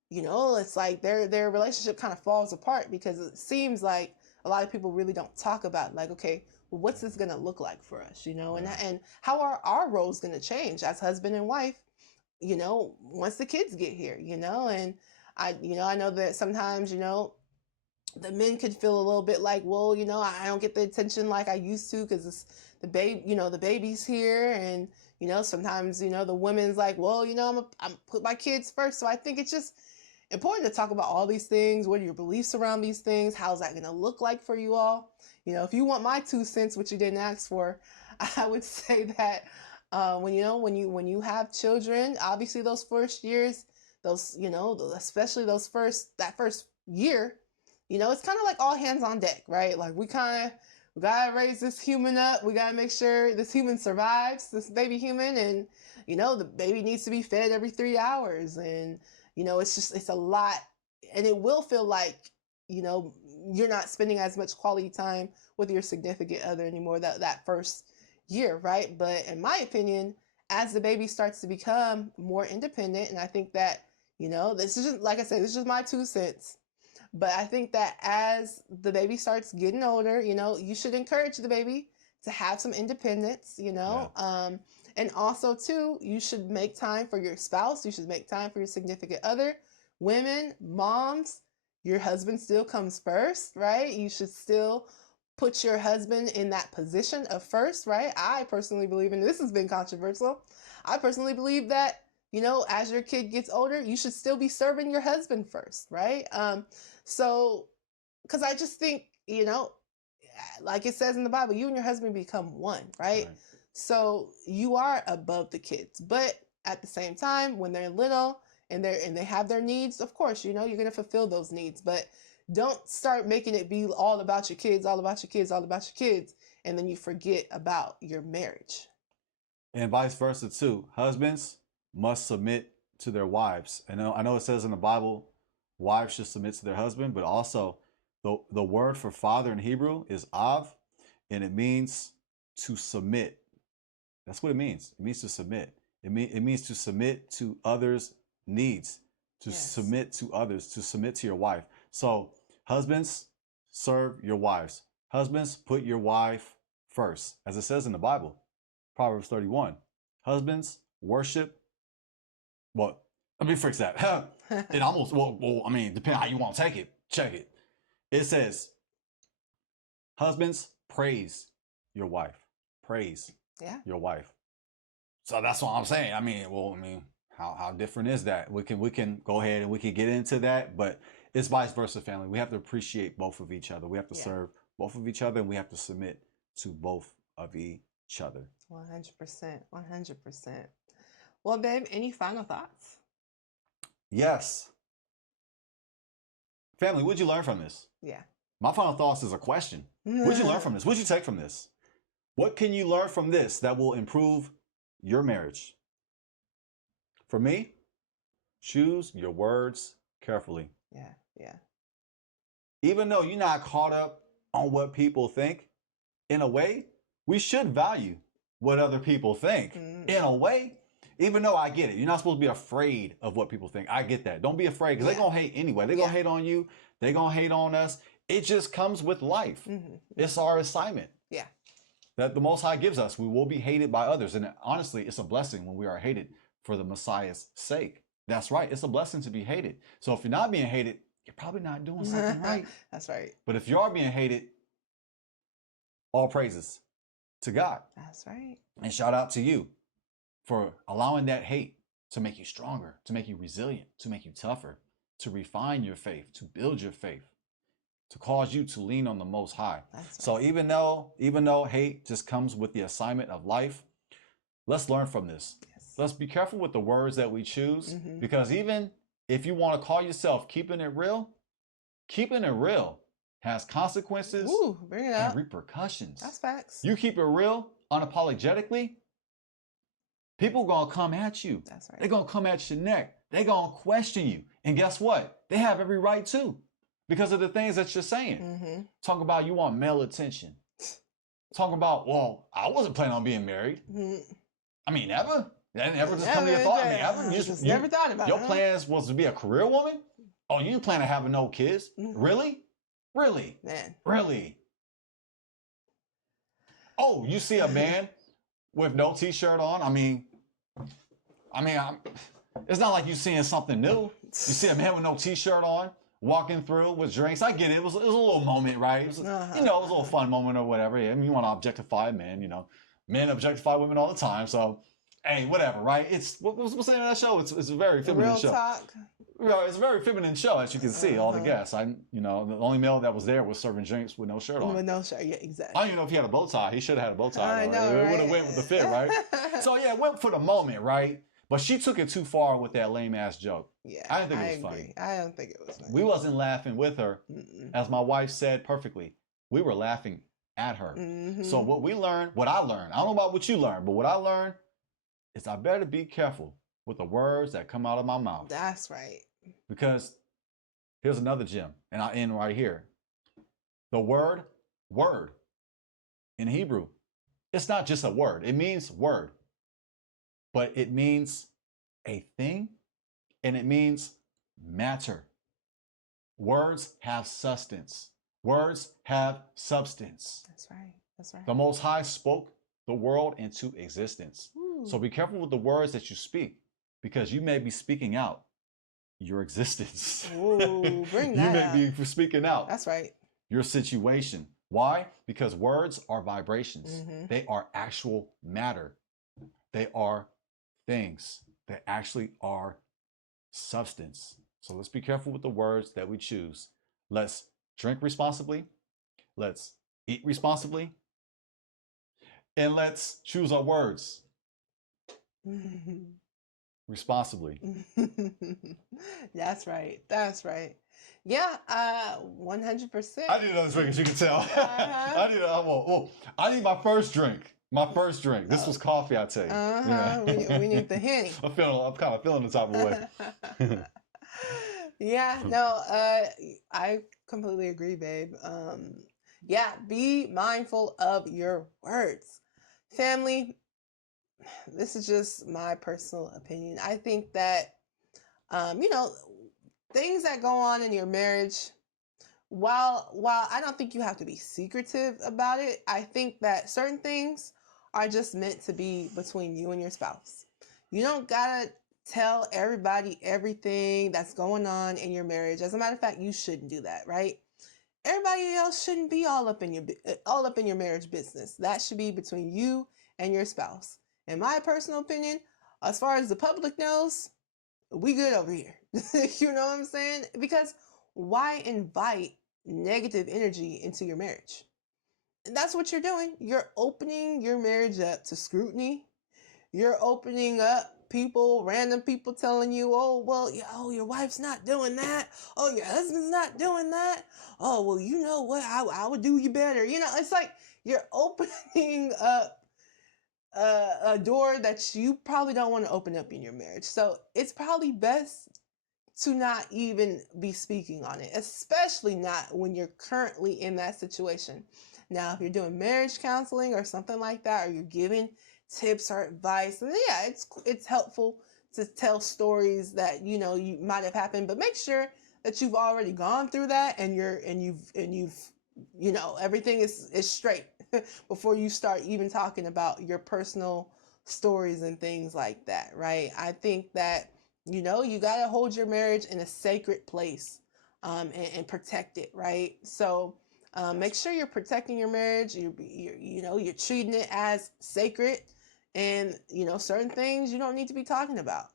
you know, it's like their relationship kind of falls apart, because it seems like a lot of people really don't talk about, like, okay, well, what's this going to look like for us, you know, and how are our roles going to change as husband and wife, you know, once the kids get here, you know. And I know that sometimes, you know, the men could feel a little bit like, well, you know, I don't get the attention like I used to, because it's the baby's here. And, you know, sometimes, you know, the women's like, well, you know, I'm put my kids first. So I think it's just important to talk about all these things. What are your beliefs around these things? How's that going to look like for you all? You know, if you want my 2 cents, which you didn't ask for, I would say that when you have children, obviously those first years, those, you know, especially that first year, you know, it's kind of like all hands on deck, right? Like we kind we gotta raise this human up. We gotta make sure this human survives, this baby human, and the baby needs to be fed every 3 hours, and it's a lot, and it will feel like you're not spending as much quality time with your significant other anymore that first year, right? But in my opinion, as the baby starts to become more independent, and I think that this is just, like I said, this is just my 2 cents. But I think that as the baby starts getting older, you should encourage the baby to have some independence, and also too, you should make time for your spouse. You should make time for your significant other. Women, moms, your husband still comes first, right? You should still put your husband in that position of first, right? I personally believe, and this has been controversial, I personally believe that, as your kid gets older, you should still be serving your husband first, right? So, because I just think, like it says in the Bible, you and your husband become one, right? So you are above the kids, but at the same time, when they're little and they have their needs, of course, you're going to fulfill those needs, but don't start making it be all about your kids, all about your kids, all about your kids, and then you forget about your marriage. And vice versa too. Husbands must submit to their wives. And I know it says in the Bible, wives should submit to their husband, but also the word for father in Hebrew is av, and it means to submit. That's what it means. It means to submit. It means to submit to others' needs, to submit to others, to submit to your wife. So husbands, serve your wives. Husbands, put your wife first. As it says in the Bible, Proverbs 31. Husbands, worship. Well, let me fix that. It almost, depending how you want to take it. Check it. It says, husbands, praise your wife. Praise your wife. So that's what I'm saying. How different is that? We can go ahead and we can get into that, but it's vice versa, family. We have to appreciate both of each other. We have to serve both of each other, and we have to submit to both of each other. 100%. 100%. Well, babe, any final thoughts? Yes. Family, what'd you learn from this? Yeah. My final thoughts is a question. What'd you learn from this? What'd you take from this? What can you learn from this that will improve your marriage? For me, choose your words carefully. Yeah. Even though you're not caught up on what people think, in a way, we should value what other people think. In a way, even though I get it. You're not supposed to be afraid of what people think. I get that. Don't be afraid, because they're going to hate anyway. They're going to hate on you. They're going to hate on us. It just comes with life. It's our assignment. Yeah. That the Most High gives us. We will be hated by others. And honestly, it's a blessing when we are hated for the Messiah's sake. That's right. It's a blessing to be hated. So if you're not being hated, you're probably not doing something right. That's right. But if you are being hated, all praises to God. That's right. And shout out to you for allowing that hate to make you stronger, to make you resilient, to make you tougher, to refine your faith, to build your faith, to cause you to lean on the Most High. That's right. So even though hate just comes with the assignment of life, let's learn from this. Yes. Let's be careful with the words that we choose, because even if you want to call yourself keeping it real has consequences and repercussions. That's facts. You keep it real unapologetically, people going to come at you. That's right. They're going to come at your neck. They're going to question you. And guess what? They have every right to, because of the things that you're saying. Talk about you want male attention. Talk about, well, I wasn't planning on being married. Never. That never just come to your thought. You just never thought about it. Your plans was to be a career woman? Oh, you didn't plan on having no kids? Really? Really? Man. Really? Oh, you see a man with no t-shirt on? It's not like you're seeing something new. You see a man with no t-shirt on, walking through with drinks. I get it. It was a little moment, right? It was, it was a little fun moment or whatever. Yeah, you want to objectify men, Men objectify women all the time, so hey, whatever, right? It's what's the name of that show? It's a very feminine show. Talk. It's a very feminine show, as you can see. All the guests, the only male that was there was serving drinks with no shirt on. With no shirt, yeah, exactly. I don't even know if he had a bow tie. He should have had a bow tie. I know, right? It would have went with the fit, right? So yeah, it went for the moment, right? But she took it too far with that lame ass joke. Yeah, I didn't think it was funny. I don't think it was funny. We wasn't laughing with her, as my wife said perfectly. We were laughing at her. Mm-hmm. So what I learned, I don't know about what you learned, but what I learned is I better be careful with the words that come out of my mouth. That's right. Because here's another gem, and I end right here. The word in Hebrew, it's not just a word. It means word, but it means a thing, and it means matter. Words have substance. Words have substance. That's right. That's right. The Most High spoke the world into existence. Ooh. So be careful with the words that you speak, because you may be speaking out your existence. Ooh, bring that You may up. be speaking out. That's right. Your situation. Why? Because words are vibrations. Mm-hmm. They are actual matter. They are things. They actually are substance. So let's be careful with the words that we choose. Let's drink responsibly. Let's eat responsibly. And let's choose our words responsibly. That's right. That's right. Yeah, 100%. I need another drink, as you can tell. I need my first drink. This was coffee, I tell you. Yeah. We need the Henny. I'm kind of feeling the type of way. Yeah, no, I completely agree, babe. Yeah, be mindful of your words. Family, this is just my personal opinion. I think that, things that go on in your marriage, while I don't think you have to be secretive about it, I think that certain things are just meant to be between you and your spouse. You don't gotta tell everybody everything that's going on in your marriage. As a matter of fact, you shouldn't do that, right? Everybody else shouldn't be all up in your marriage business. That should be between you and your spouse. In my personal opinion, as far as the public knows, we good over here. You know what I'm saying? Because why invite negative energy into your marriage? And that's what you're doing. You're opening your marriage up to scrutiny. You're opening up random people telling you, oh, well, your wife's not doing that. Oh, your husband's not doing that. Oh, well, you know what? I would do you better. It's like you're opening up a door that you probably don't want to open up in your marriage. So it's probably best to not even be speaking on it, especially not when you're currently in that situation. Now, if you're doing marriage counseling or something like that, or you're giving tips or advice, then yeah, it's helpful to tell stories that you might have happened, but make sure that you've already gone through that and you've everything is straight before you start even talking about your personal stories and things like that, right? I think that you got to hold your marriage in a sacred place, and protect it, right? So make sure you're protecting your marriage. You're treating it as sacred, and certain things you don't need to be talking about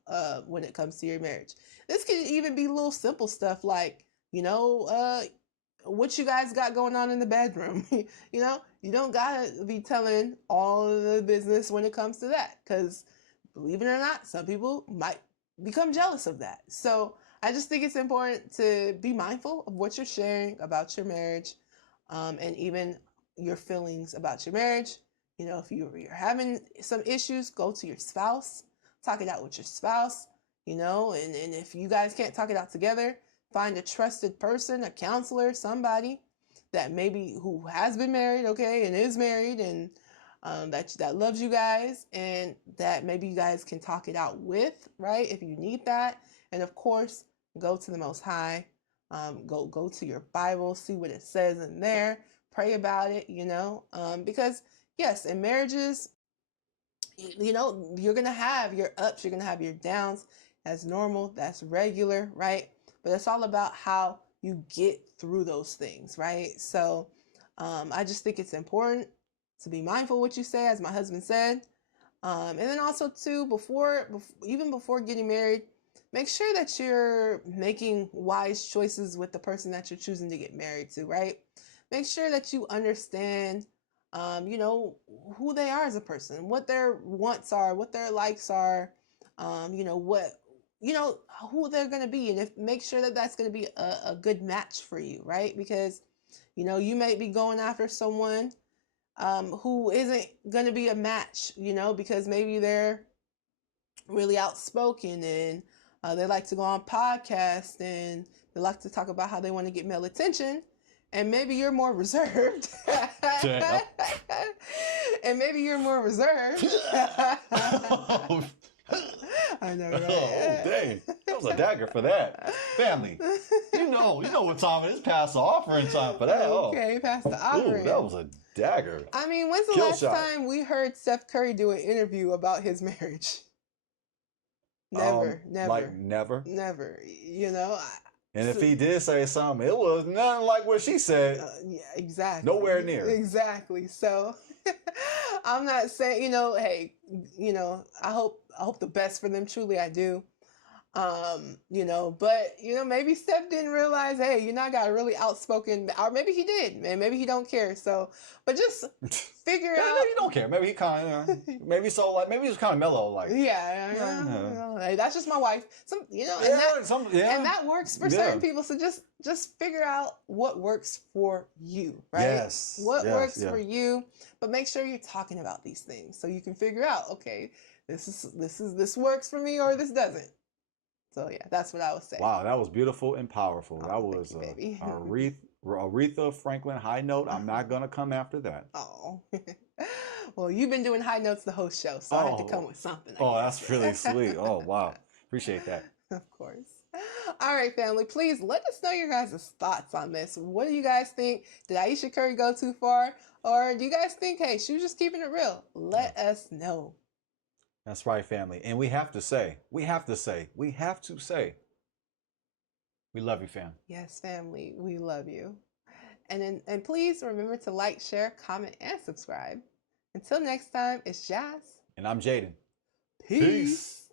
when it comes to your marriage. This could even be little simple stuff like what you guys got going on in the bedroom. You don't gotta be telling all of the business when it comes to that, because believe it or not, some people might become jealous of that. So I just think it's important to be mindful of what you're sharing about your marriage, and even your feelings about your marriage. If you're having some issues, go to your spouse, talk it out with your spouse, and if you guys can't talk it out together, find a trusted person, a counselor, somebody that maybe who has been married, okay, and is married, and that loves you guys, and that maybe you guys can talk it out with, right? If you need that. And of course, go to the Most High. Go to your Bible, see what it says in there, pray about it, because yes, in marriages, you're going to have your ups, you're going to have your downs. That's normal, that's regular, right? But it's all about how you get through those things, right? So I just think it's important to be mindful what you say, as my husband said. And then also too, even before getting married, make sure that you're making wise choices with the person that you're choosing to get married to, right? Make sure that you understand, who they are as a person, what their wants are, what their likes are, who they're going to be. And make sure that that's going to be a good match for you, right? Because, you may be going after someone who isn't going to be a match, you know, because maybe they're really outspoken and they like to go on podcasts and they like to talk about how they want to get male attention. And maybe you're more reserved. And maybe you're more reserved. I know, right? Oh, dang. That was a dagger for that. Family. You know what time it is. Pass the offering time for that. Okay, pass the offering. Ooh, that was a dagger. I mean, when's the last time we heard Steph Curry do an interview about his marriage? Never. Like never? Never. You know? And if he did say something, it was nothing like what she said. Yeah, exactly. Nowhere near. Exactly. So I'm not saying, you know, hey, you know, I hope the best for them. Truly, I do. You know, but you know, maybe Steph didn't realize, hey, you know, I got a really outspoken, or maybe he did, man. Maybe he don't care. So, but just figure out. Maybe he don't care. Maybe he kind of, maybe he's kind of mellow, like. Yeah. You know, hey, that's just my wife. And that works for certain people. So just figure out what works for you, right? Yes. What works for you, but make sure you're talking about these things so you can figure out, okay, this works for me or this doesn't. So yeah, that's what I would say. Wow, that was beautiful and powerful. Oh, that was Aretha Franklin high note. I'm not gonna come after that. Oh, well, you've been doing high notes the whole show, so I had to come with something. That's really sweet. Oh wow, appreciate that. Of course. All right, family, please let us know your guys' thoughts on this. What do you guys think? Did Ayesha Curry go too far, or do you guys think, hey, she was just keeping it real? Let us know. That's right, family. And we have to say, we love you, fam. Yes, family, we love you. And please remember to like, share, comment, and subscribe. Until next time, it's Jazz. And I'm Jaden. Peace.